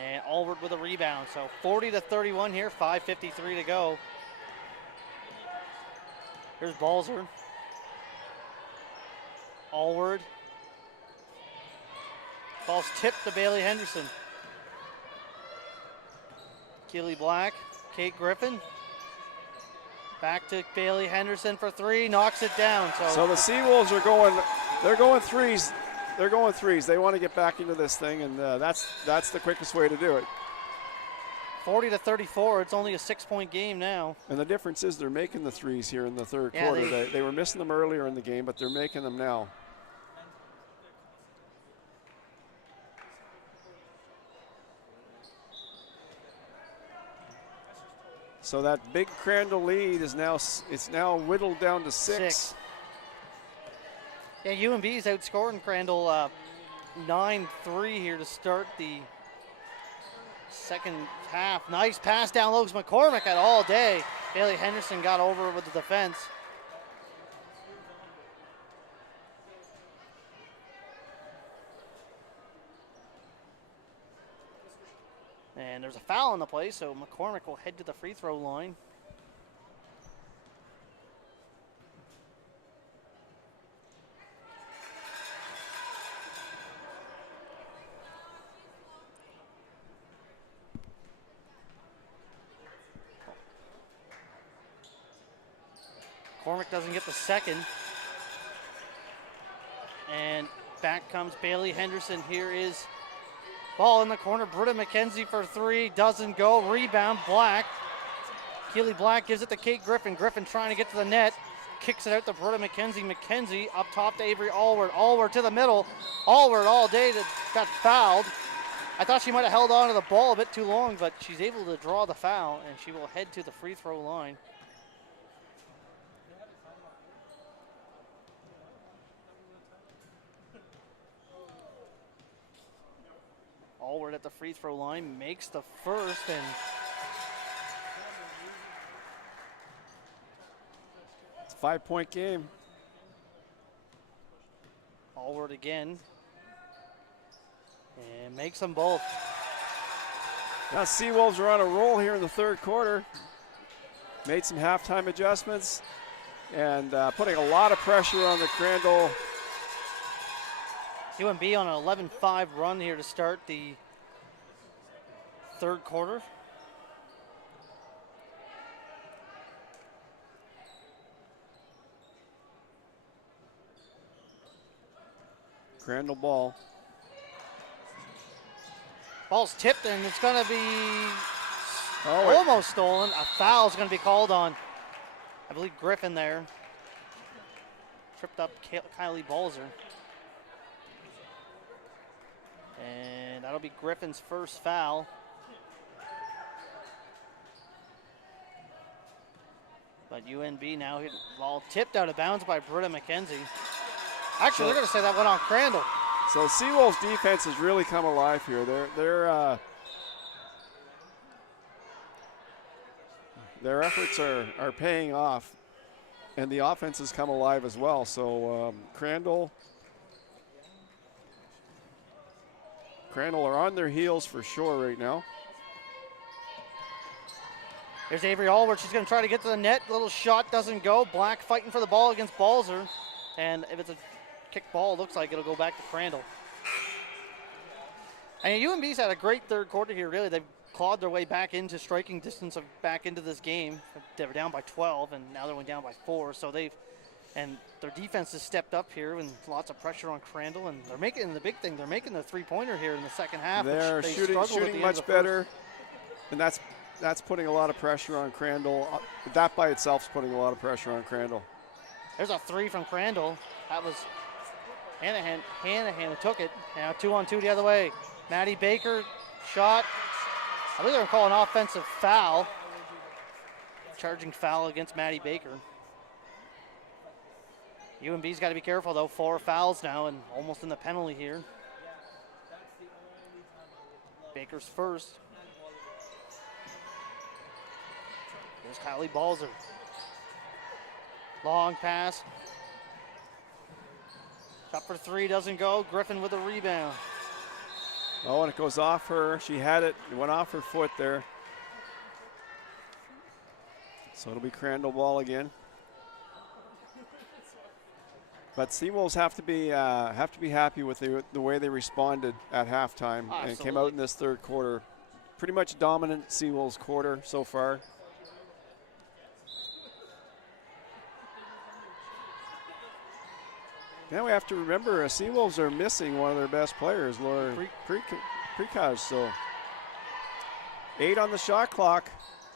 and Allward with a rebound. So 40-31 here, 5:53 to go. Here's Balzer. Allward. Ball's tipped to Bailey Henderson. Keely Black, Kate Griffin. Back to Bailey Henderson for 3, knocks it down. So the Seawolves they're going threes. They're going threes. They want to get back into this thing, and that's the quickest way to do it. 40-34. It's only a 6-point game now. And the difference is they're making the threes here in the third quarter. They were missing them earlier in the game, but they're making them now. So that big Crandall lead is now whittled down to 6. Yeah, UNB's outscoring Crandall 9-3 here to start the second half. Nice pass down low. McCormick had all day. Bailey Henderson got over with the defense. And there's a foul on the play, so McCormick will head to the free throw line. McCormick doesn't get the second. And back comes Bailey Henderson. Here is ball in the corner. Britta McKenzie for three. Doesn't go. Rebound, Black. Keely Black gives it to Kate Griffin. Griffin trying to get to the net. Kicks it out to Britta McKenzie. McKenzie up top to Avery Allward. Allward to the middle. Allward all day got fouled. I thought she might have held on to the ball a bit too long, but she's able to draw the foul, and she will head to the free throw line. Allward at the free throw line makes the first, and it's a 5-point game. Allward again. And makes them both. Now Seawolves are on a roll here in the third quarter. Made some halftime adjustments and putting a lot of pressure on the Crandall. UNB on an 11-5 run here to start the third quarter. Crandall ball. Ball's tipped, and it's going to be almost stolen. A foul is going to be called on, I believe, Griffin there. Tripped up Kylie Balzer. And that'll be Griffin's first foul. But UNB now, ball tipped out of bounds by Britta McKenzie. Actually, we're going to say that went on Crandall. So Seawolves defense has really come alive here. Their efforts are paying off, and the offense has come alive as well. So Crandall are on their heels for sure right now. Here's Avery Allward. She's going to try to get to the net. Little shot doesn't go. Black fighting for the ball against Balzer, and if it's a kick ball, looks like it'll go back to Crandall. And UNB's had a great third quarter here, really. They've clawed their way back into striking distance of back into this game. They were down by 12, and now they're going down by 4. So their defense has stepped up here, and lots of pressure on Crandall, and they're making the big thing. They're making the three-pointer here in the second half. They're shooting much better, and that's putting a lot of pressure on Crandall. That by itself is putting a lot of pressure on Crandall. There's a three from Crandall. That was Hanahan took it. Now 2-on-2 the other way. Maddie Baker, shot. I believe they're calling an offensive foul. Charging foul against Maddie Baker. UNB's got to be careful, though. 4 fouls now and almost in the penalty here. Baker's first. Here's Kylie Balzer. Long pass. Shot for three, doesn't go. Griffin with a rebound. Oh, and it goes off her. She had it. It went off her foot there. So it'll be Crandall ball again. But Seawolves have to be happy with the way they responded at halftime and came out in this third quarter. Pretty much dominant Seawolves quarter so far. Now we have to remember Seawolves are missing one of their best players, Laura Precaj. So 8 on the shot clock.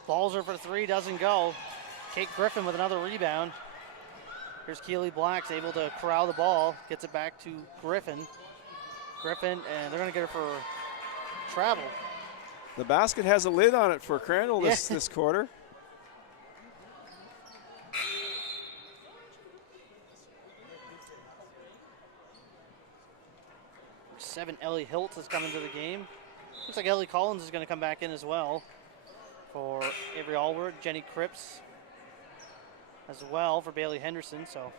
Balzer for three, doesn't go. Kate Griffin with another rebound. Here's Keely Black's able to corral the ball, gets it back to Griffin. Griffin, and they're going to get her for travel. The basket has a lid on it for Crandall this quarter. 7, Ellie Hiltz has come into the game. Looks like Ellie Collins is going to come back in as well for Avery Allward. Jenny Cripps as well for Bailey Henderson. So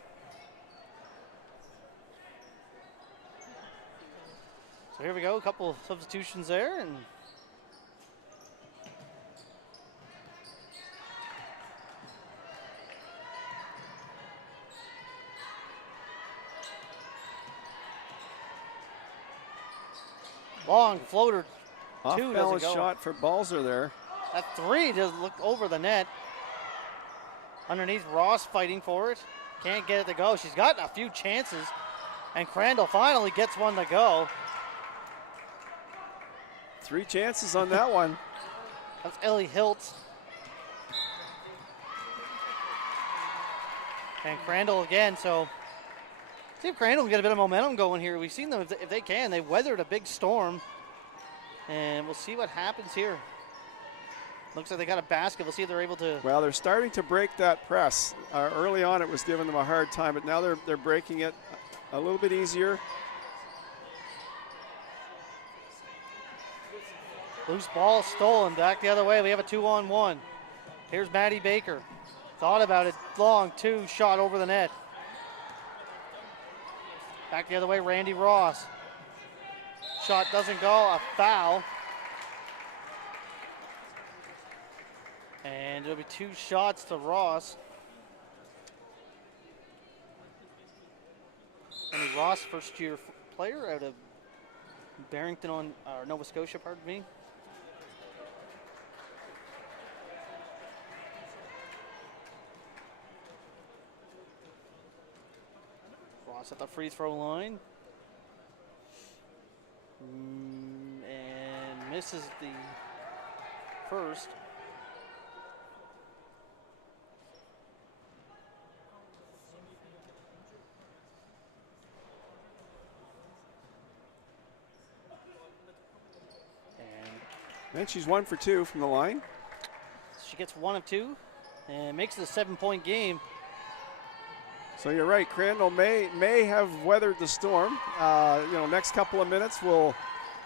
here we go, a couple of substitutions there, and long floater. Off-balance shot for Balzer there. That three just looked over the net. Underneath, Ross fighting for it. Can't get it to go. She's gotten a few chances, and Crandall finally gets one to go. 3 chances on that one. That's Ellie Hiltz. And Crandall again, so see if Crandall can get a bit of momentum going here. We've seen them, if they can, they weathered a big storm. And we'll see what happens here. Looks like they got a basket. We'll see if they're able to. Well, they're starting to break that press. Early on, it was giving them a hard time, but now they're breaking it a little bit easier. Loose ball stolen. Back the other way. We have a 2-on-1. Here's Maddie Baker. Thought about it. Long 2 shot over the net. Back the other way. Randy Ross. Shot doesn't go. A foul. And it'll be 2 shots to Ross. And Ross, first-year player out of Barrington or Nova Scotia, pardon me. Ross at the free throw line. And misses the first. And she's 1 for 2 from the line. She gets 1 of 2 and makes it a 7-point game. So you're right, Crandall may have weathered the storm. Next couple of minutes we'll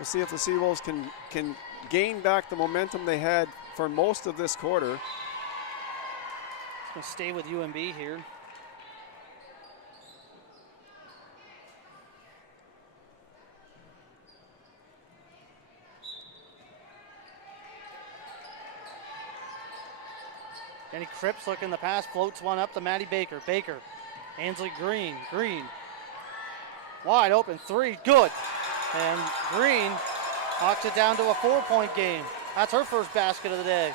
see if the Seawolves can gain back the momentum they had for most of this quarter. It's going to stay with UNB here. Jenny Cripps looking the pass, floats one up to Maddie Baker. Baker, Ansley Green. Wide open 3, good. And Green knocks it down to a 4-point game. That's her first basket of the day.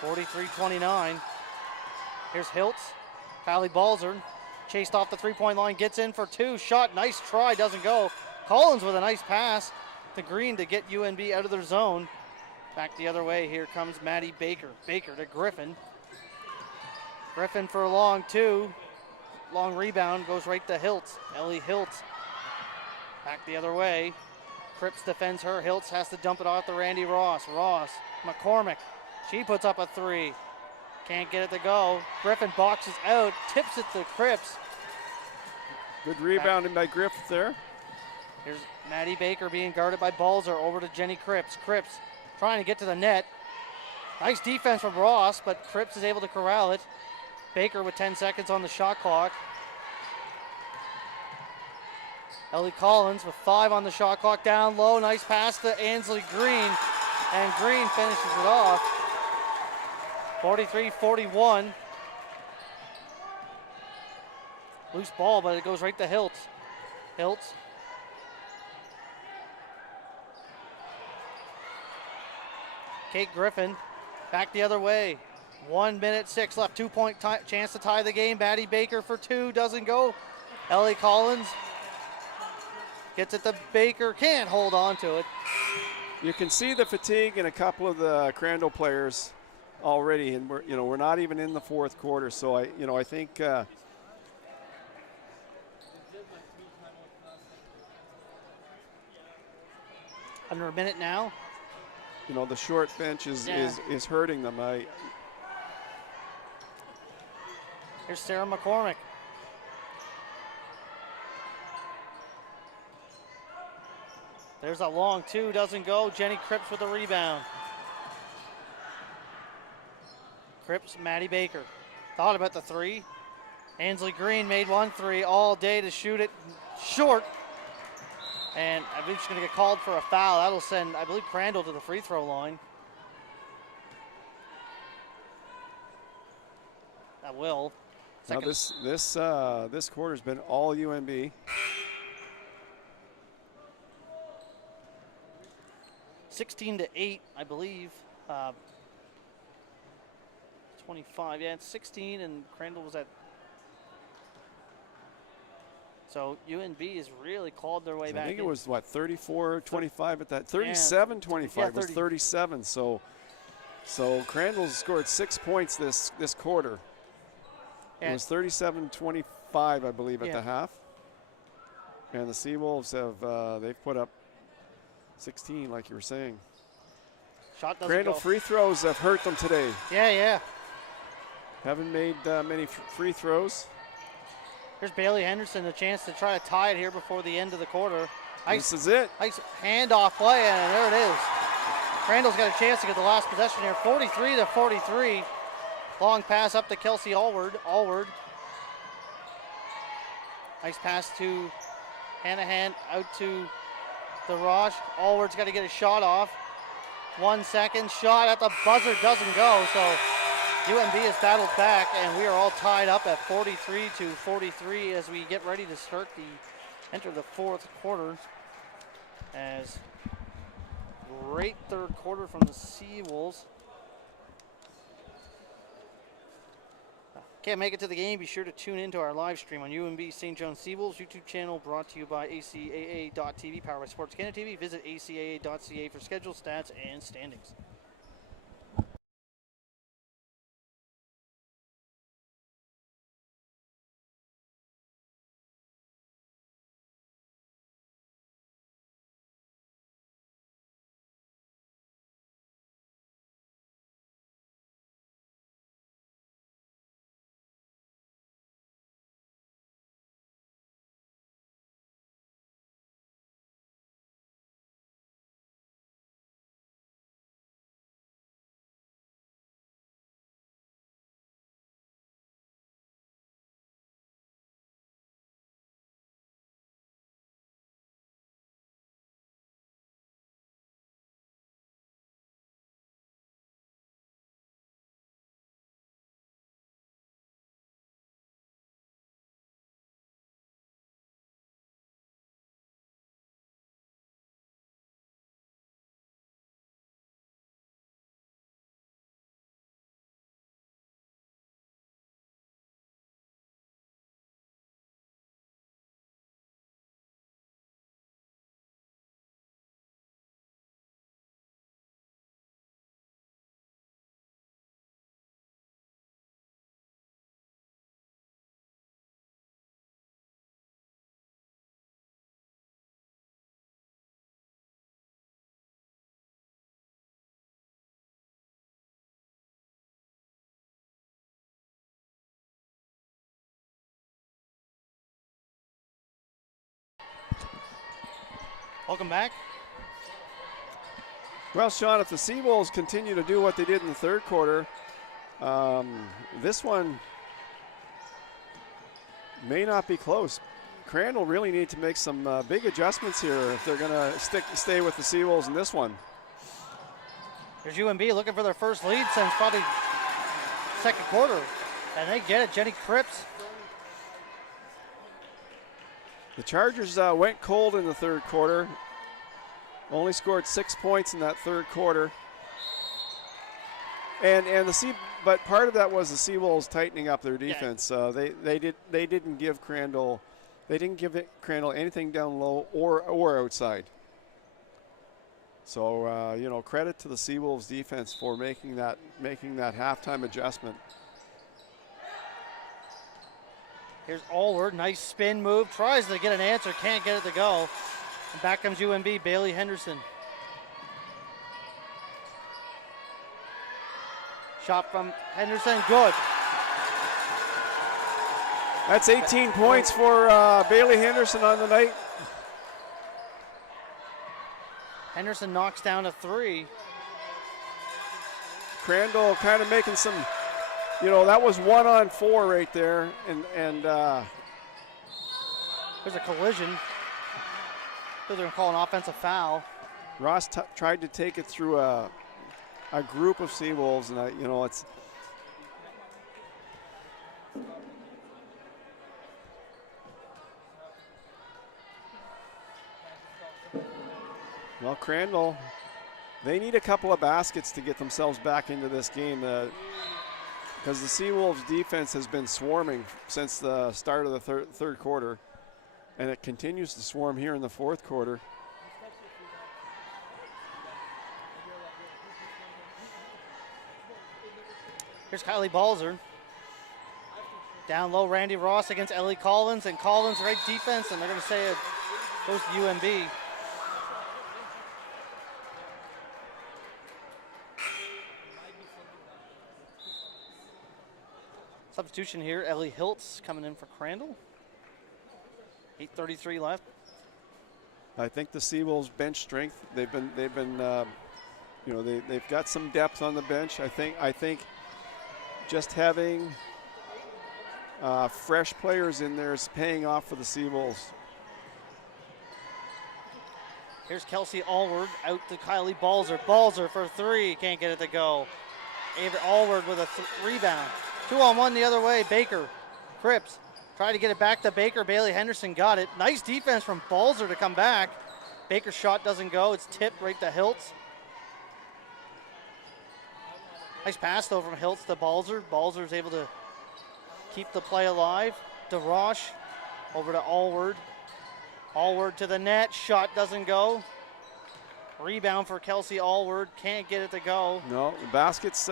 43-29. Here's Hiltz. Kylie Balzer chased off the 3-point line, gets in for 2. Shot, nice try, doesn't go. Collins with a nice pass to Green to get UNB out of their zone. Back the other way, here comes Maddie Baker. Baker to Griffin. Griffin for a long 2. Long rebound, goes right to Hiltz. Ellie Hiltz. Back the other way. Cripps defends her. Hiltz has to dump it off to Randy Ross. McCormick. She puts up a 3. Can't get it to go. Griffin boxes out, tips it to Cripps. Good rebounding by Griffith there. Here's Maddie Baker being guarded by Balzer, over to Jenny Cripps. Cripps trying to get to the net. Nice defense from Ross, but Cripps is able to corral it. Baker with 10 seconds on the shot clock. Ellie Collins with 5 on the shot clock, down low. Nice pass to Ansley Green, and Green finishes it off. 43-41. Loose ball, but it goes right to Hiltz. Hiltz. Kate Griffin back the other way. 1:06 left. 2-point chance to tie the game. Maddie Baker for 2, doesn't go. Ellie Collins gets it to Baker, can't hold on to it. You can see the fatigue in a couple of the Crandall players already, and we're not even in the fourth quarter. So I think under a minute now. The short bench is hurting them. Here's Sarah McCormick. There's a long 2, doesn't go. Jenny Cripps with the rebound. Cripps, Maddie Baker. Thought about the 3. Ansley Green made 1 3 all day to shoot it short. And I believe she's going to get called for a foul. That'll send, I believe, Crandall to the free throw line. That will. Now this quarter's been all UNB. 16-8, I believe. 25. Yeah, it's 16, and Crandall was at. So UNB has really clawed their way back. I think it was, what, 34-25 at that? 37-25 yeah, was 37. So Crandall's scored 6 points this quarter. It was 37-25, I believe, at the half. And the Seawolves have they've put up 16, like you were saying. Shot doesn't Crandall go. free throws have hurt them today. Yeah. Haven't made many free throws. Here's Bailey Henderson, a chance to try to tie it here before the end of the quarter. This is it. Nice handoff play, and there it is. Crandall's got a chance to get the last possession here, 43-43. Long pass up to Kelsey Allward. Nice pass to Hanahan, out to the Roche. Allward's got to get a shot off. 1 second, shot at the buzzer doesn't go, so UNB has battled back, and we are all tied up at 43-43 as we get ready to enter the fourth quarter. As great third quarter from the Seawolves. Can't make it to the game? Be sure to tune into our live stream on UNB St. John Seawolves YouTube channel, brought to you by ACAA.TV, powered by Sports Canada TV. Visit ACAA.ca for schedule, stats, and standings. Welcome back. Well, Sean, if the Seawolves continue to do what they did in the third quarter, this one may not be close. Crandall really need to make some big adjustments here if they're going to stay with the Seawolves in this one. There's UNB looking for their first lead since probably second quarter, and they get it. Jenny Cripps. The Chargers went cold in the third quarter. Only scored 6 points in that third quarter. But part of that was the Seawolves tightening up their defense. They didn't give Crandall anything down low or outside. So credit to the Seawolves defense for making that halftime adjustment. Here's Allward, nice spin move, tries to get an answer, can't get it to go. And back comes UNB, Bailey Henderson. Shot from Henderson, good. That's 18 points for Bailey Henderson on the night. Henderson knocks down a three. Crandall kind of making some, that was 1-on-4 right there, and there's a collision. They're going to call an offensive foul. Ross tried to take it through a group of Seawolves, and it's. Well, Crandall, they need a couple of baskets to get themselves back into this game. because the Seawolves defense has been swarming since the start of the third quarter, and it continues to swarm here in the fourth quarter. Here's Kylie Balzer. Down low, Randy Ross against Ellie Collins, and Collins right defense, and they're going to say it goes to UNB. Substitution here, Ellie Hiltz coming in for Crandall. 8:33 left. I think the Seawolves bench strength, they've been you know, they've got some depth on the bench. I think just having fresh players in there is paying off for the Seawolves. Here's Kelsey Allward out to Kylie Balzer. Balzer for three, can't get it to go. Avery Allward with a rebound. 2-on-1 the other way, Baker. Cripps tried to get it back to Baker. Bailey Henderson got it. Nice defense from Balzer to come back. Baker's shot doesn't go. It's tipped right to Hiltz. Nice pass though from Hiltz to Balzer. Balzer's able to keep the play alive. DeRoche over to Allward. Allward to the net. Shot doesn't go. Rebound for Kelsey Allward. Can't get it to go. No, the basket's,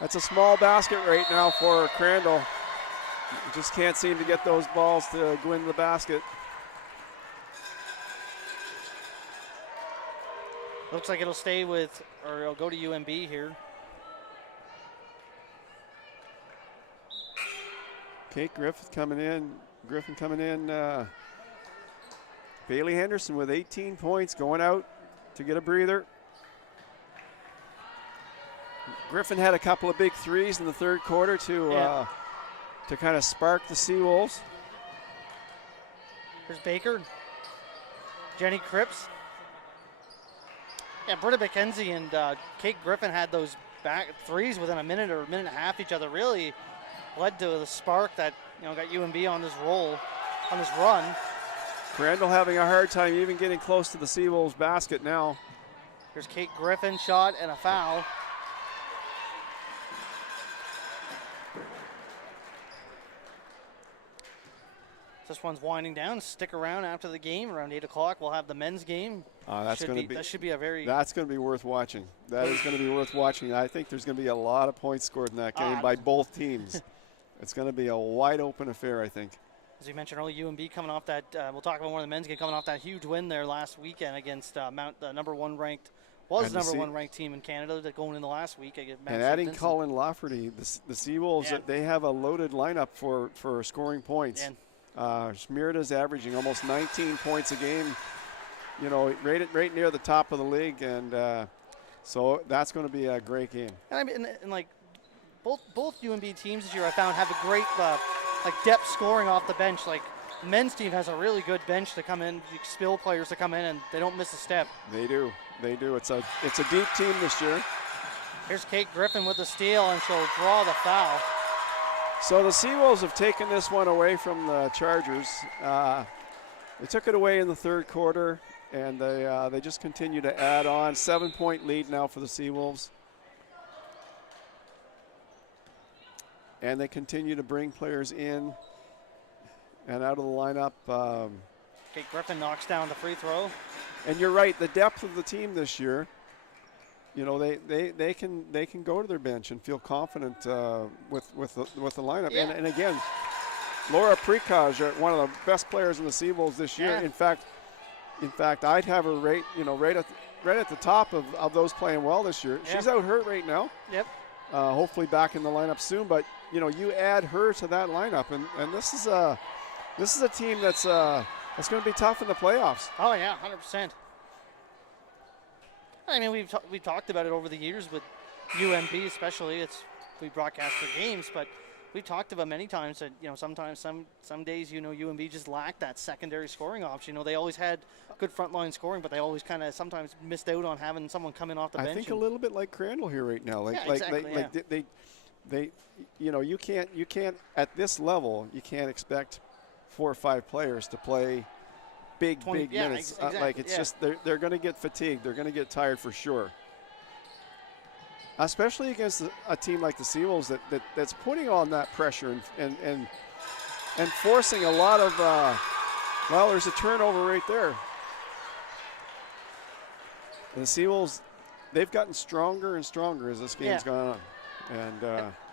that's a small basket right now for Crandall. Just can't seem to get those balls to go into the basket. Looks like it'll stay with, or it'll go to UNB here. Kate Griffin coming in. Bailey Henderson with 18 points, going out to get a breather. Griffin had a couple of big threes in the third quarter to kind of spark the Seawolves. Here's Baker. Jenny Cripps. Yeah, Britta McKenzie and Kate Griffin had those back threes within a minute or a minute and a half each other. Really led to the spark that, you know, got UNB on this roll, on this run. Crandall having a hard time even getting close to the Seawolves basket now. Here's Kate Griffin, shot and a foul. This one's winding down. Stick around after the game. Around 8 o'clock, we'll have the men's game. That should be a very. That's going to be worth watching. That is going to be worth watching. I think there's going to be a lot of points scored in that game by both teams. It's going to be a wide open affair, I think. As we mentioned earlier, UNB coming off that. We'll talk about more of the men's game coming off that huge win there last weekend against Mount, the number one ranked team in Canada that going in the last week. And adding Colin Lafferty, the Seawolves, they have a loaded lineup for scoring points. Smirda's averaging almost 19 points a game, you know, right near the top of the league, and so that's going to be a great game. And I mean, and like both UNB teams this year, I found have a great like depth scoring off the bench. Like the men's team has a really good bench to come in, skill players to come in, and they don't miss a step. They do. It's a deep team this year. Here's Kate Griffin with the steal, and she'll draw the foul. So the Seawolves have taken this one away from the Chargers. They took it away in the third quarter, and they just continue to add on. 7-point lead now for the Seawolves. And they continue to bring players in and out of the lineup. Kate Griffin knocks down the free throw. And you're right, the depth of the team this year, you know, they can go to their bench and feel confident with the lineup. Yeah. And again, Laura Precaj, one of the best players in the Seawolves this year. Yeah. In fact, I'd have her right at the top of those playing well this year. Yeah. She's out hurt right now. Yep. Hopefully back in the lineup soon. But you know, you add her to that lineup, and this is a team that's going to be tough in the playoffs. Oh yeah, 100%. I mean, we've talked about it over the years with UNB, especially. We broadcast their games, but we've talked about many times that, you know, sometimes some days, you know, UNB just lacked that secondary scoring option. You know, they always had good frontline scoring, but they always kind of sometimes missed out on having someone come in off the bench. I think a little bit like Crandall here right now. They you know, you can't at this level, you can't expect 4 or 5 players to play big minutes. Exactly, just they're going to get fatigued. They're going to get tired for sure. especially against a team like the Seawolves that's putting on that pressure and forcing a lot of, well, there's a turnover right there. And the Seawolves, they've gotten stronger and stronger as this game's gone on. And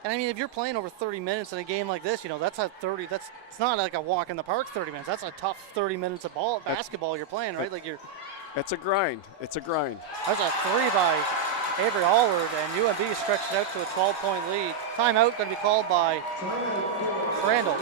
I mean, if you're playing over 30 minutes in a game like this, that's a 30. It's not like a walk in the park 30 minutes. That's a tough 30 minutes of basketball you're playing, right? It's a grind. It's a grind. That's a 3 by Avery Allward, and UNB stretched it out to a 12-point lead. Timeout going to be called by Crandall.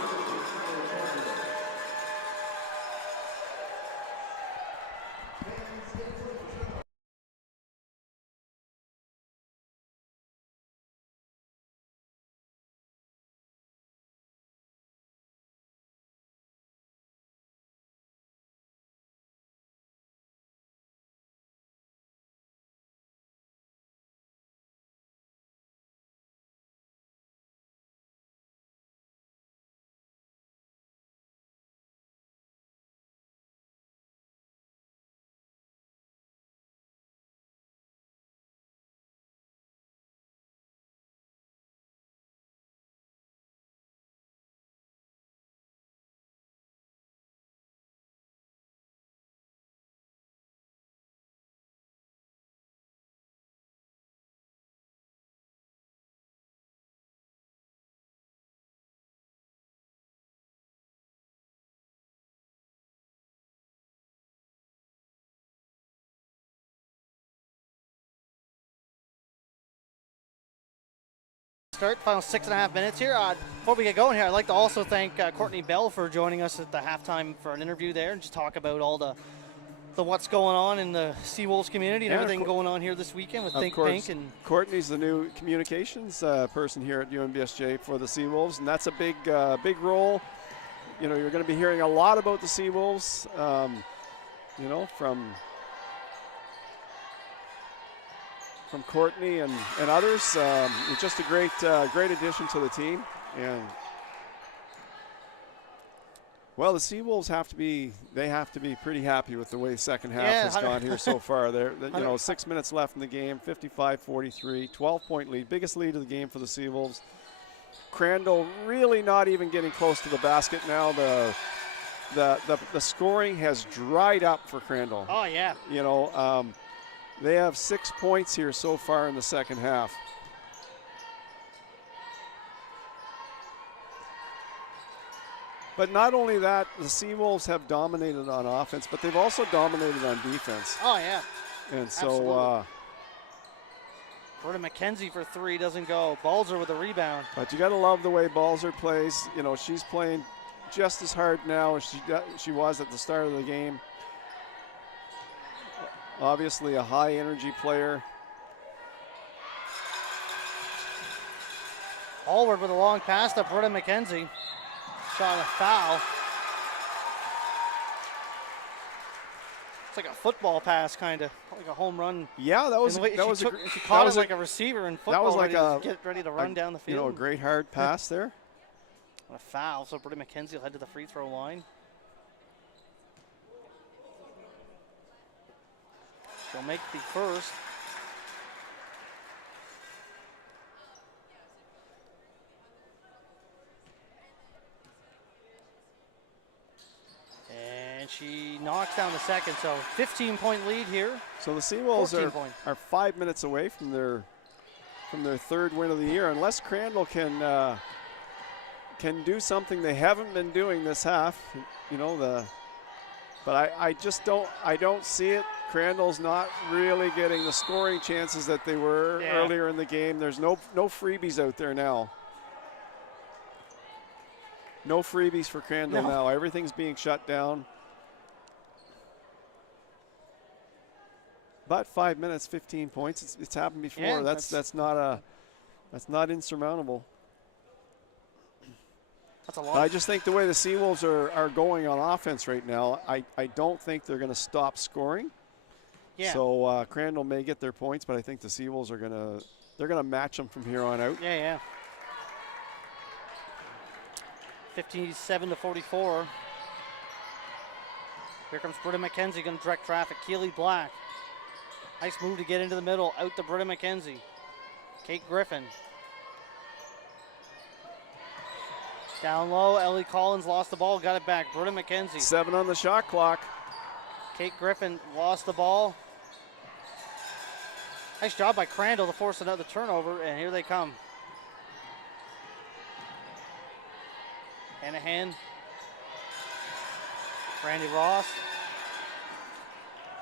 Start, final 6.5 minutes here. Before we get going here, I'd like to also thank Courtney Bell for joining us at the halftime for an interview there and just talk about all the what's going on in the Seawolves community and everything going on here this weekend with Think Pink. And Courtney's the new communications person here at UNBSJ for the Seawolves, and that's a big role. You're going to be hearing a lot about the Seawolves, from Courtney and others. It's just a great addition to the team. And well, the Seawolves have to be pretty happy with the way the second half has gone here so far. 6 minutes left in the game, 55-43, 12-point lead, biggest lead of the game for the Seawolves. Crandall really not even getting close to the basket now. The scoring has dried up for Crandall. Oh yeah. They have 6 points here so far in the second half. But not only that, the Seawolves have dominated on offense, but they've also dominated on defense. Oh, yeah. And so Berta McKenzie for 3 doesn't go. Balzer with a rebound. But you got to love the way Balzer plays. She's playing just as hard now as she was at the start of the game. Obviously a high energy player. Allward with a long pass to Berta McKenzie. Shot a foul. It's like a football pass, kind of like a home run. Yeah, she caught it like a receiver in football. That was like get ready to run down the field. A great hard pass there. A foul, so Berta McKenzie will head to the free throw line. She'll make the first. And she knocks down the second, so 15-point lead here. So the Seawolves are 5 minutes away from their third win of the year, unless Crandall can do something they haven't been doing this half. But I don't see it. Crandall's not really getting the scoring chances that they were earlier in the game. There's no freebies out there now. No freebies for Crandall now. Everything's being shut down. But 5 minutes, 15 points. It's happened before. Yeah, that's not insurmountable. That's a lot. I just think the way the Seawolves are going on offense right now, I don't think they're going to stop scoring. Yeah. So Crandall may get their points, but I think the Seawolves they're gonna match them from here on out. Yeah. 57-44. Here comes Britta McKenzie, going to direct traffic. Keely Black. Nice move to get into the middle. Out to Britta McKenzie. Kate Griffin. Down low, Ellie Collins lost the ball, got it back. Britta McKenzie. 7 on the shot clock. Kate Griffin lost the ball. Nice job by Crandall to force another turnover, and here they come. Hanahan. Randy Ross.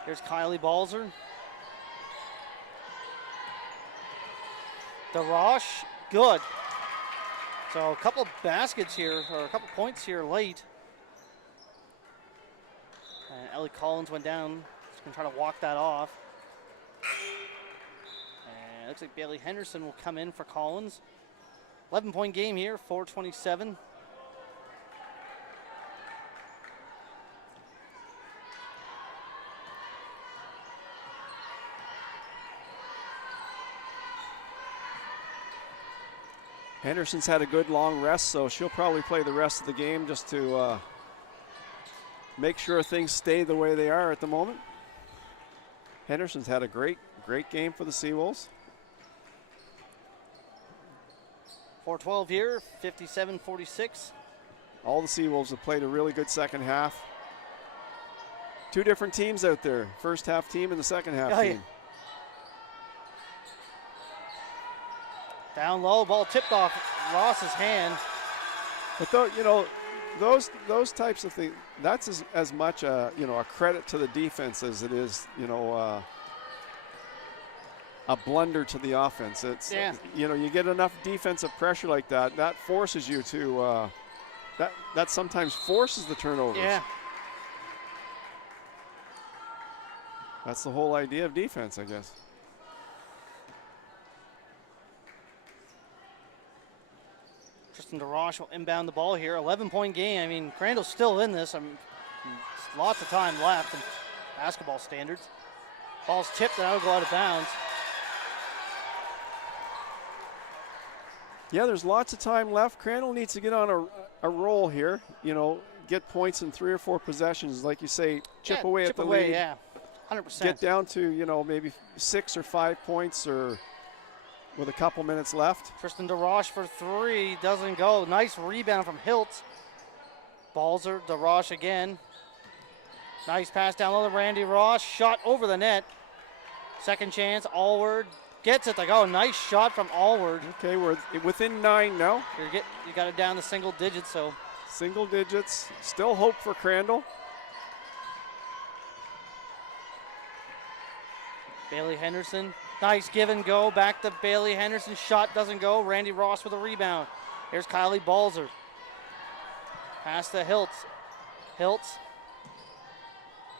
Here's Kylie Balzer. DeRoche, good. So a couple of baskets here, or a couple points here late. And Ellie Collins went down. She's going to try to walk that off. And it looks like Bailey Henderson will come in for Collins. 11-point game here, 4:27. Henderson's had a good long rest, so she'll probably play the rest of the game just to make sure things stay the way they are at the moment. Henderson's had a great game for the Seawolves. 4:12 here, 57-46. All the Seawolves have played a really good second half. 2 different teams out there, first half team and the second half team. Yeah. Down low, ball tipped off Ross's hand. But though, you know, those types of things, that's as much a credit to the defense as it is, a blunder to the offense. It's you get enough defensive pressure like that, that forces you to that sometimes forces the turnovers. Yeah. That's the whole idea of defense, I guess. Tristan DeRoche will inbound the ball here. 11-point game. I mean, Crandall's still in this. Lots of time left in basketball standards. Ball's tipped and that'll go out of bounds. Yeah, there's lots of time left. Crandall needs to get on a roll here. Get points in 3 or 4 possessions, like you say. Chip away at the lead. Yeah, 100%. Get down to maybe 6 or 5 points or. With a couple minutes left. Tristan DeRoche for 3, doesn't go. Nice rebound from Hiltz. Balzer, DeRoche again. Nice pass down low to Randy Ross. Shot over the net. Second chance, Allward gets it to go. Nice shot from Allward. Okay, we're within 9 now. You got it down to single digits, so. Single digits. Still hope for Crandall. Bailey Henderson. Nice give and go. Back to Bailey Henderson. Shot doesn't go. Randy Ross with a rebound. Here's Kylie Balzer. Pass to Hiltz.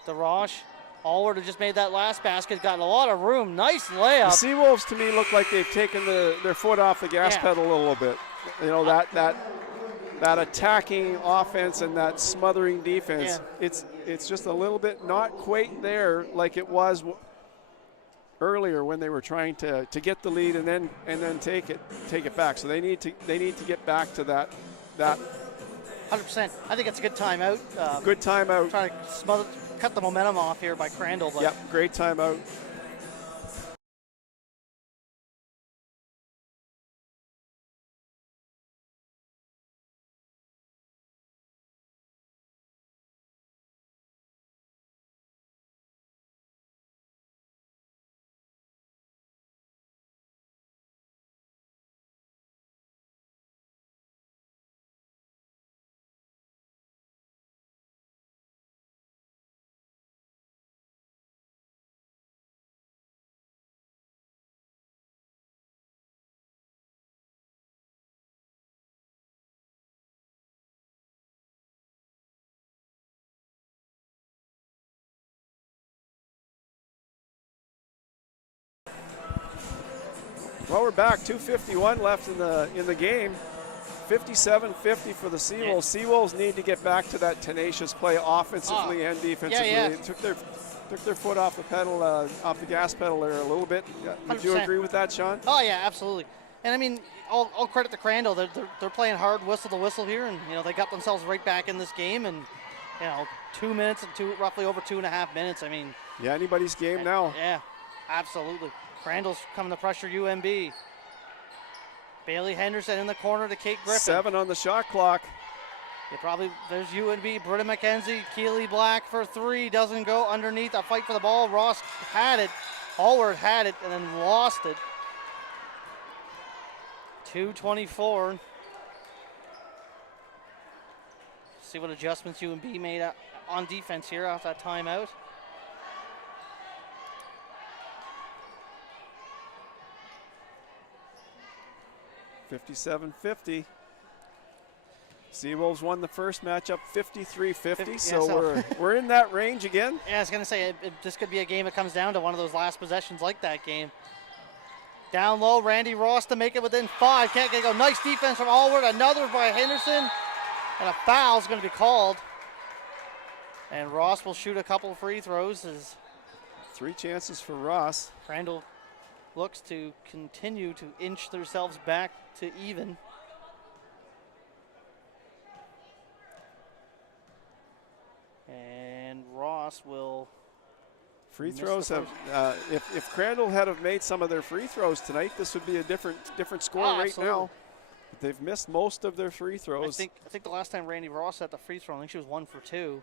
DeRoche. Allward have just made that last basket. Got a lot of room. Nice layup. The Seawolves to me look like they've taken their foot off the gas pedal a little bit. That attacking offense and that smothering defense. Yeah. It's just a little bit not quite there like it was earlier when they were trying to get the lead and then take it back. So they need to get back to that 100%. I think it's a good timeout. Good timeout. Trying to cut the momentum off here by Crandall. But yep, great timeout. Well, we're back. 2:51 left in the game. 57-50 for the Seawolves. Yeah. Seawolves need to get back to that tenacious play offensively and defensively. Yeah. They took their foot off the pedal, off the gas pedal there a little bit. Would you 100%. agree with that, Sean? Oh yeah, absolutely. And I mean, all credit to Crandall. They're playing hard whistle to whistle here, and they got themselves right back in this game. And 2 minutes and roughly over 2.5 minutes. I mean. Yeah, anybody's game now. Yeah, absolutely. Crandall's coming to pressure UNB. Bailey Henderson in the corner to Kate Griffin. 7 on the shot clock. There's UNB, Britta McKenzie, Keely Black for 3, doesn't go underneath, a fight for the ball. Ross had it, Allward had it, and then lost it. 2:24. See what adjustments UNB made on defense here after that timeout. $57-50. Seawolves won the first matchup 53-50, so we're in that range again. Yeah, I was going to say, this could be a game that comes down to one of those last possessions like that game. Down low, Randy Ross to make it within 5. Can't get it go. Nice defense from Allward. Another by Henderson. And a foul is going to be called. And Ross will shoot a couple of free throws as 3 chances for Ross. Crandall looks to continue to inch themselves back to even. And Ross will. Free throws have, if Crandall had have made some of their free throws tonight, this would be a different score right now. But they've missed most of their free throws. I think the last time Randy Ross had the free throw, I think she was 1 for 2.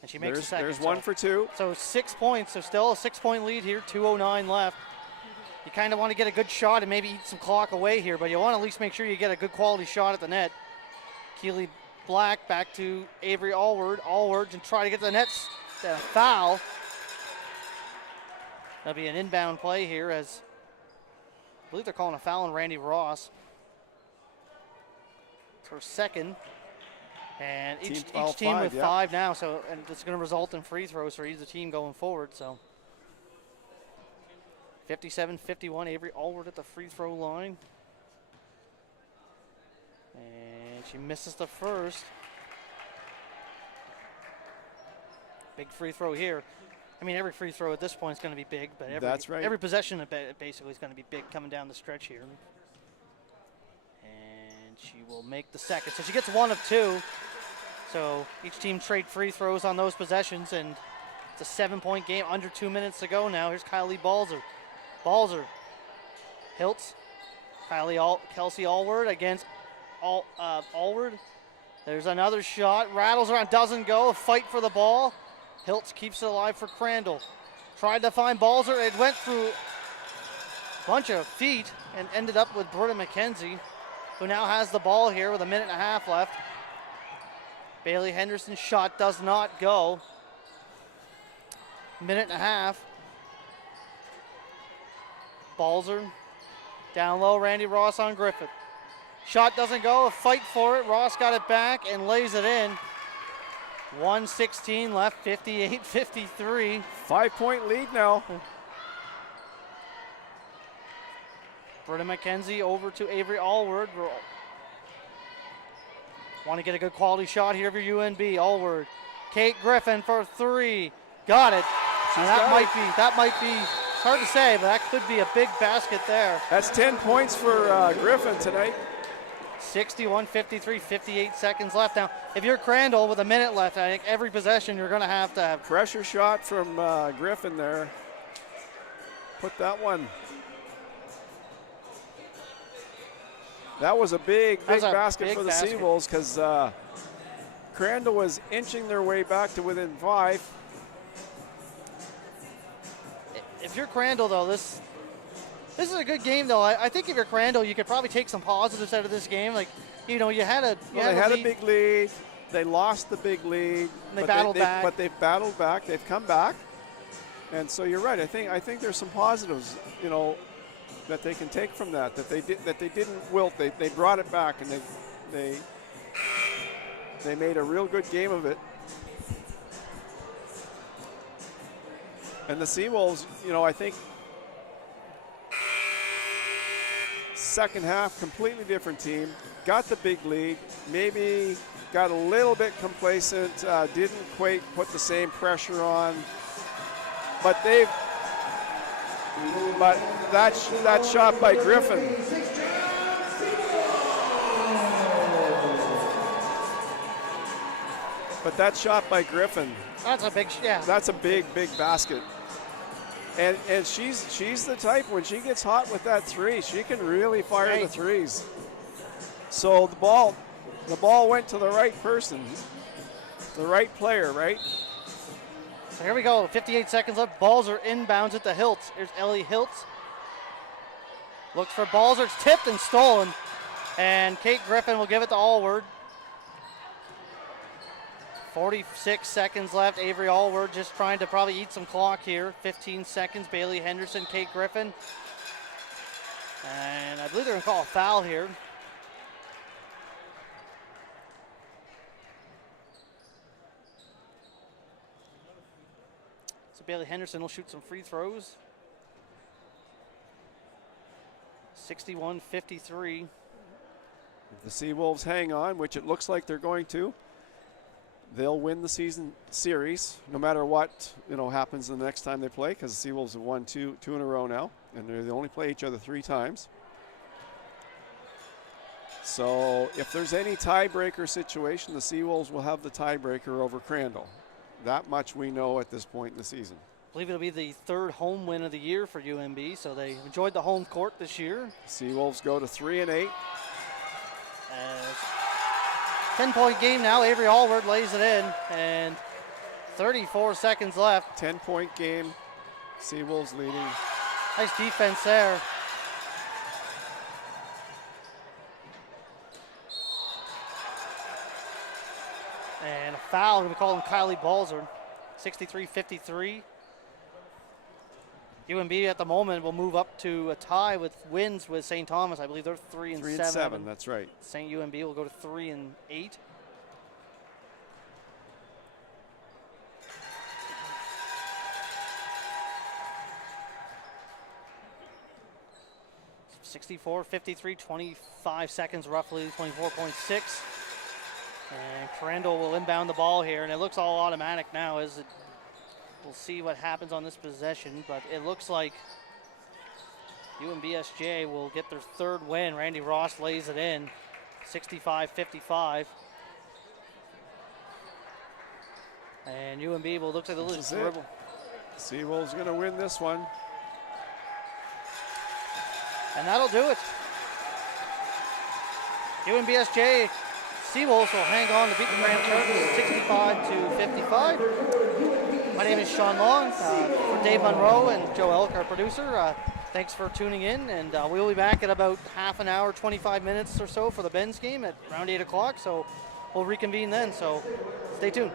And she makes a second. There's 1 for 2. So 6 points, so still a 6-point lead here, 2:09 left. You kind of want to get a good shot and maybe eat some clock away here, but you want to at least make sure you get a good quality shot at the net. Keely Black back to Avery Allward. Allward to try to get to the nets. A foul. That'll be an inbound play here as I believe they're calling a foul on Randy Ross. It's her second. And each team with 5 now, so and it's going to result in free throws for either team going forward. So 57-51, Avery Allward at the free throw line. And she misses the first. Big free throw here. I mean, every free throw at this point is going to be big, but every possession basically is going to be big coming down the stretch here. And she will make the second. So she gets 1 of 2. So each team trade free throws on those possessions, and it's a 7-point game, under 2 minutes to go now. Here's Kylie Balzer. Hiltz. Kelsey Allward against Allward. There's another shot. Rattles around, doesn't go. A fight for the ball. Hiltz keeps it alive for Crandall. Tried to find Balzer. It went through a bunch of feet and ended up with Britta McKenzie, who now has the ball here with 1.5 minutes left. Bailey Henderson's shot does not go. 1.5 minutes. Balzer down low, Randy Ross on Griffith. Shot doesn't go, a fight for it. Ross got it back and lays it in. 1:16 left, 58-53. 5-point lead now. Britta McKenzie over to Avery Allward. Want to get a good quality shot here for UNB. Allward. Kate Griffin for 3. Got it. And that might be, it's hard to say, but that could be a big basket there. That's 10 points for Griffin tonight. 61-53, 58 seconds left. Now, if you're Crandall with 1 minute left, I think every possession you're going to have. Pressure shot from Griffin there. Put that one. That was a big basket for the Seawolves because Crandall was inching their way back to within 5. If you're Crandall, though, this is a good game, though. I think if you're Crandall, you could probably take some positives out of this game. Like, you know, you had a big lead. They lost the big lead. And they battled back. But they've battled back. They've come back. And so you're right. I think there's some positives, you know, that they can take from that. That they didn't wilt. They brought it back, and they made a real good game of it. And the Seawolves, you know, I think second half, completely different team. Got the big lead, maybe got a little bit complacent, didn't quite put the same pressure on. But that shot by Griffin. But that shot by Griffin. That's a big, yeah. That's a big basket. And she's the type, when she gets hot with that three, she can really fire the threes. So the ball went to the right person, the right player, right? So here we go, 58 seconds left. Balls are inbounds at the Hiltz. Here's Ellie Hiltz. Looks for Balzer, it's tipped and stolen. And Kate Griffin will give it to Allward. 46 seconds left. Avery Allward just trying to probably eat some clock here. 15 seconds. Bailey Henderson, Kate Griffin. And I believe they're going to call a foul here. So Bailey Henderson will shoot some free throws. 61-53. If the Seawolves hang on, which it looks like they're going to, they'll win the season series no matter what happens the next time they play, because the Seawolves have won two in a row now, and they only play each other 3 times. So if there's any tiebreaker situation, the Seawolves will have the tiebreaker over Crandall. That much we know at this point in the season. I believe it'll be the 3rd home win of the year for UNB, so they enjoyed the home court this year. Seawolves go to 3-8. 10-point game now. Avery Allward lays it in, and 34 seconds left. 10-point game. Seawolves leading. Nice defense there. And a foul, going to be called on Kylie Balzer. 63-53. UNB at the moment will move up to a tie with wins with St. Thomas. I believe they're 3 and 7. That's right. St. UNB will go to 3 and 8. (64-53), 25 seconds roughly, 24.6. And Crandall will inbound the ball here, and it looks all automatic now as it. We'll see what happens on this possession, but it looks like UNBSJ will get their 3rd win. Randy Ross lays it in, 65-55. And UNB will look like they'll just dribble. Seawolves going to win this one. And that'll do it. UNBSJ Seawolves will hang on to beat the Grand Terps 65-55. My name is Sean Long, for Dave Monroe and Joe Elk, our producer. Thanks for tuning in, and we'll be back at about half an hour, 25 minutes or so for the Ben's game at around 8 o'clock, so we'll reconvene then, so stay tuned.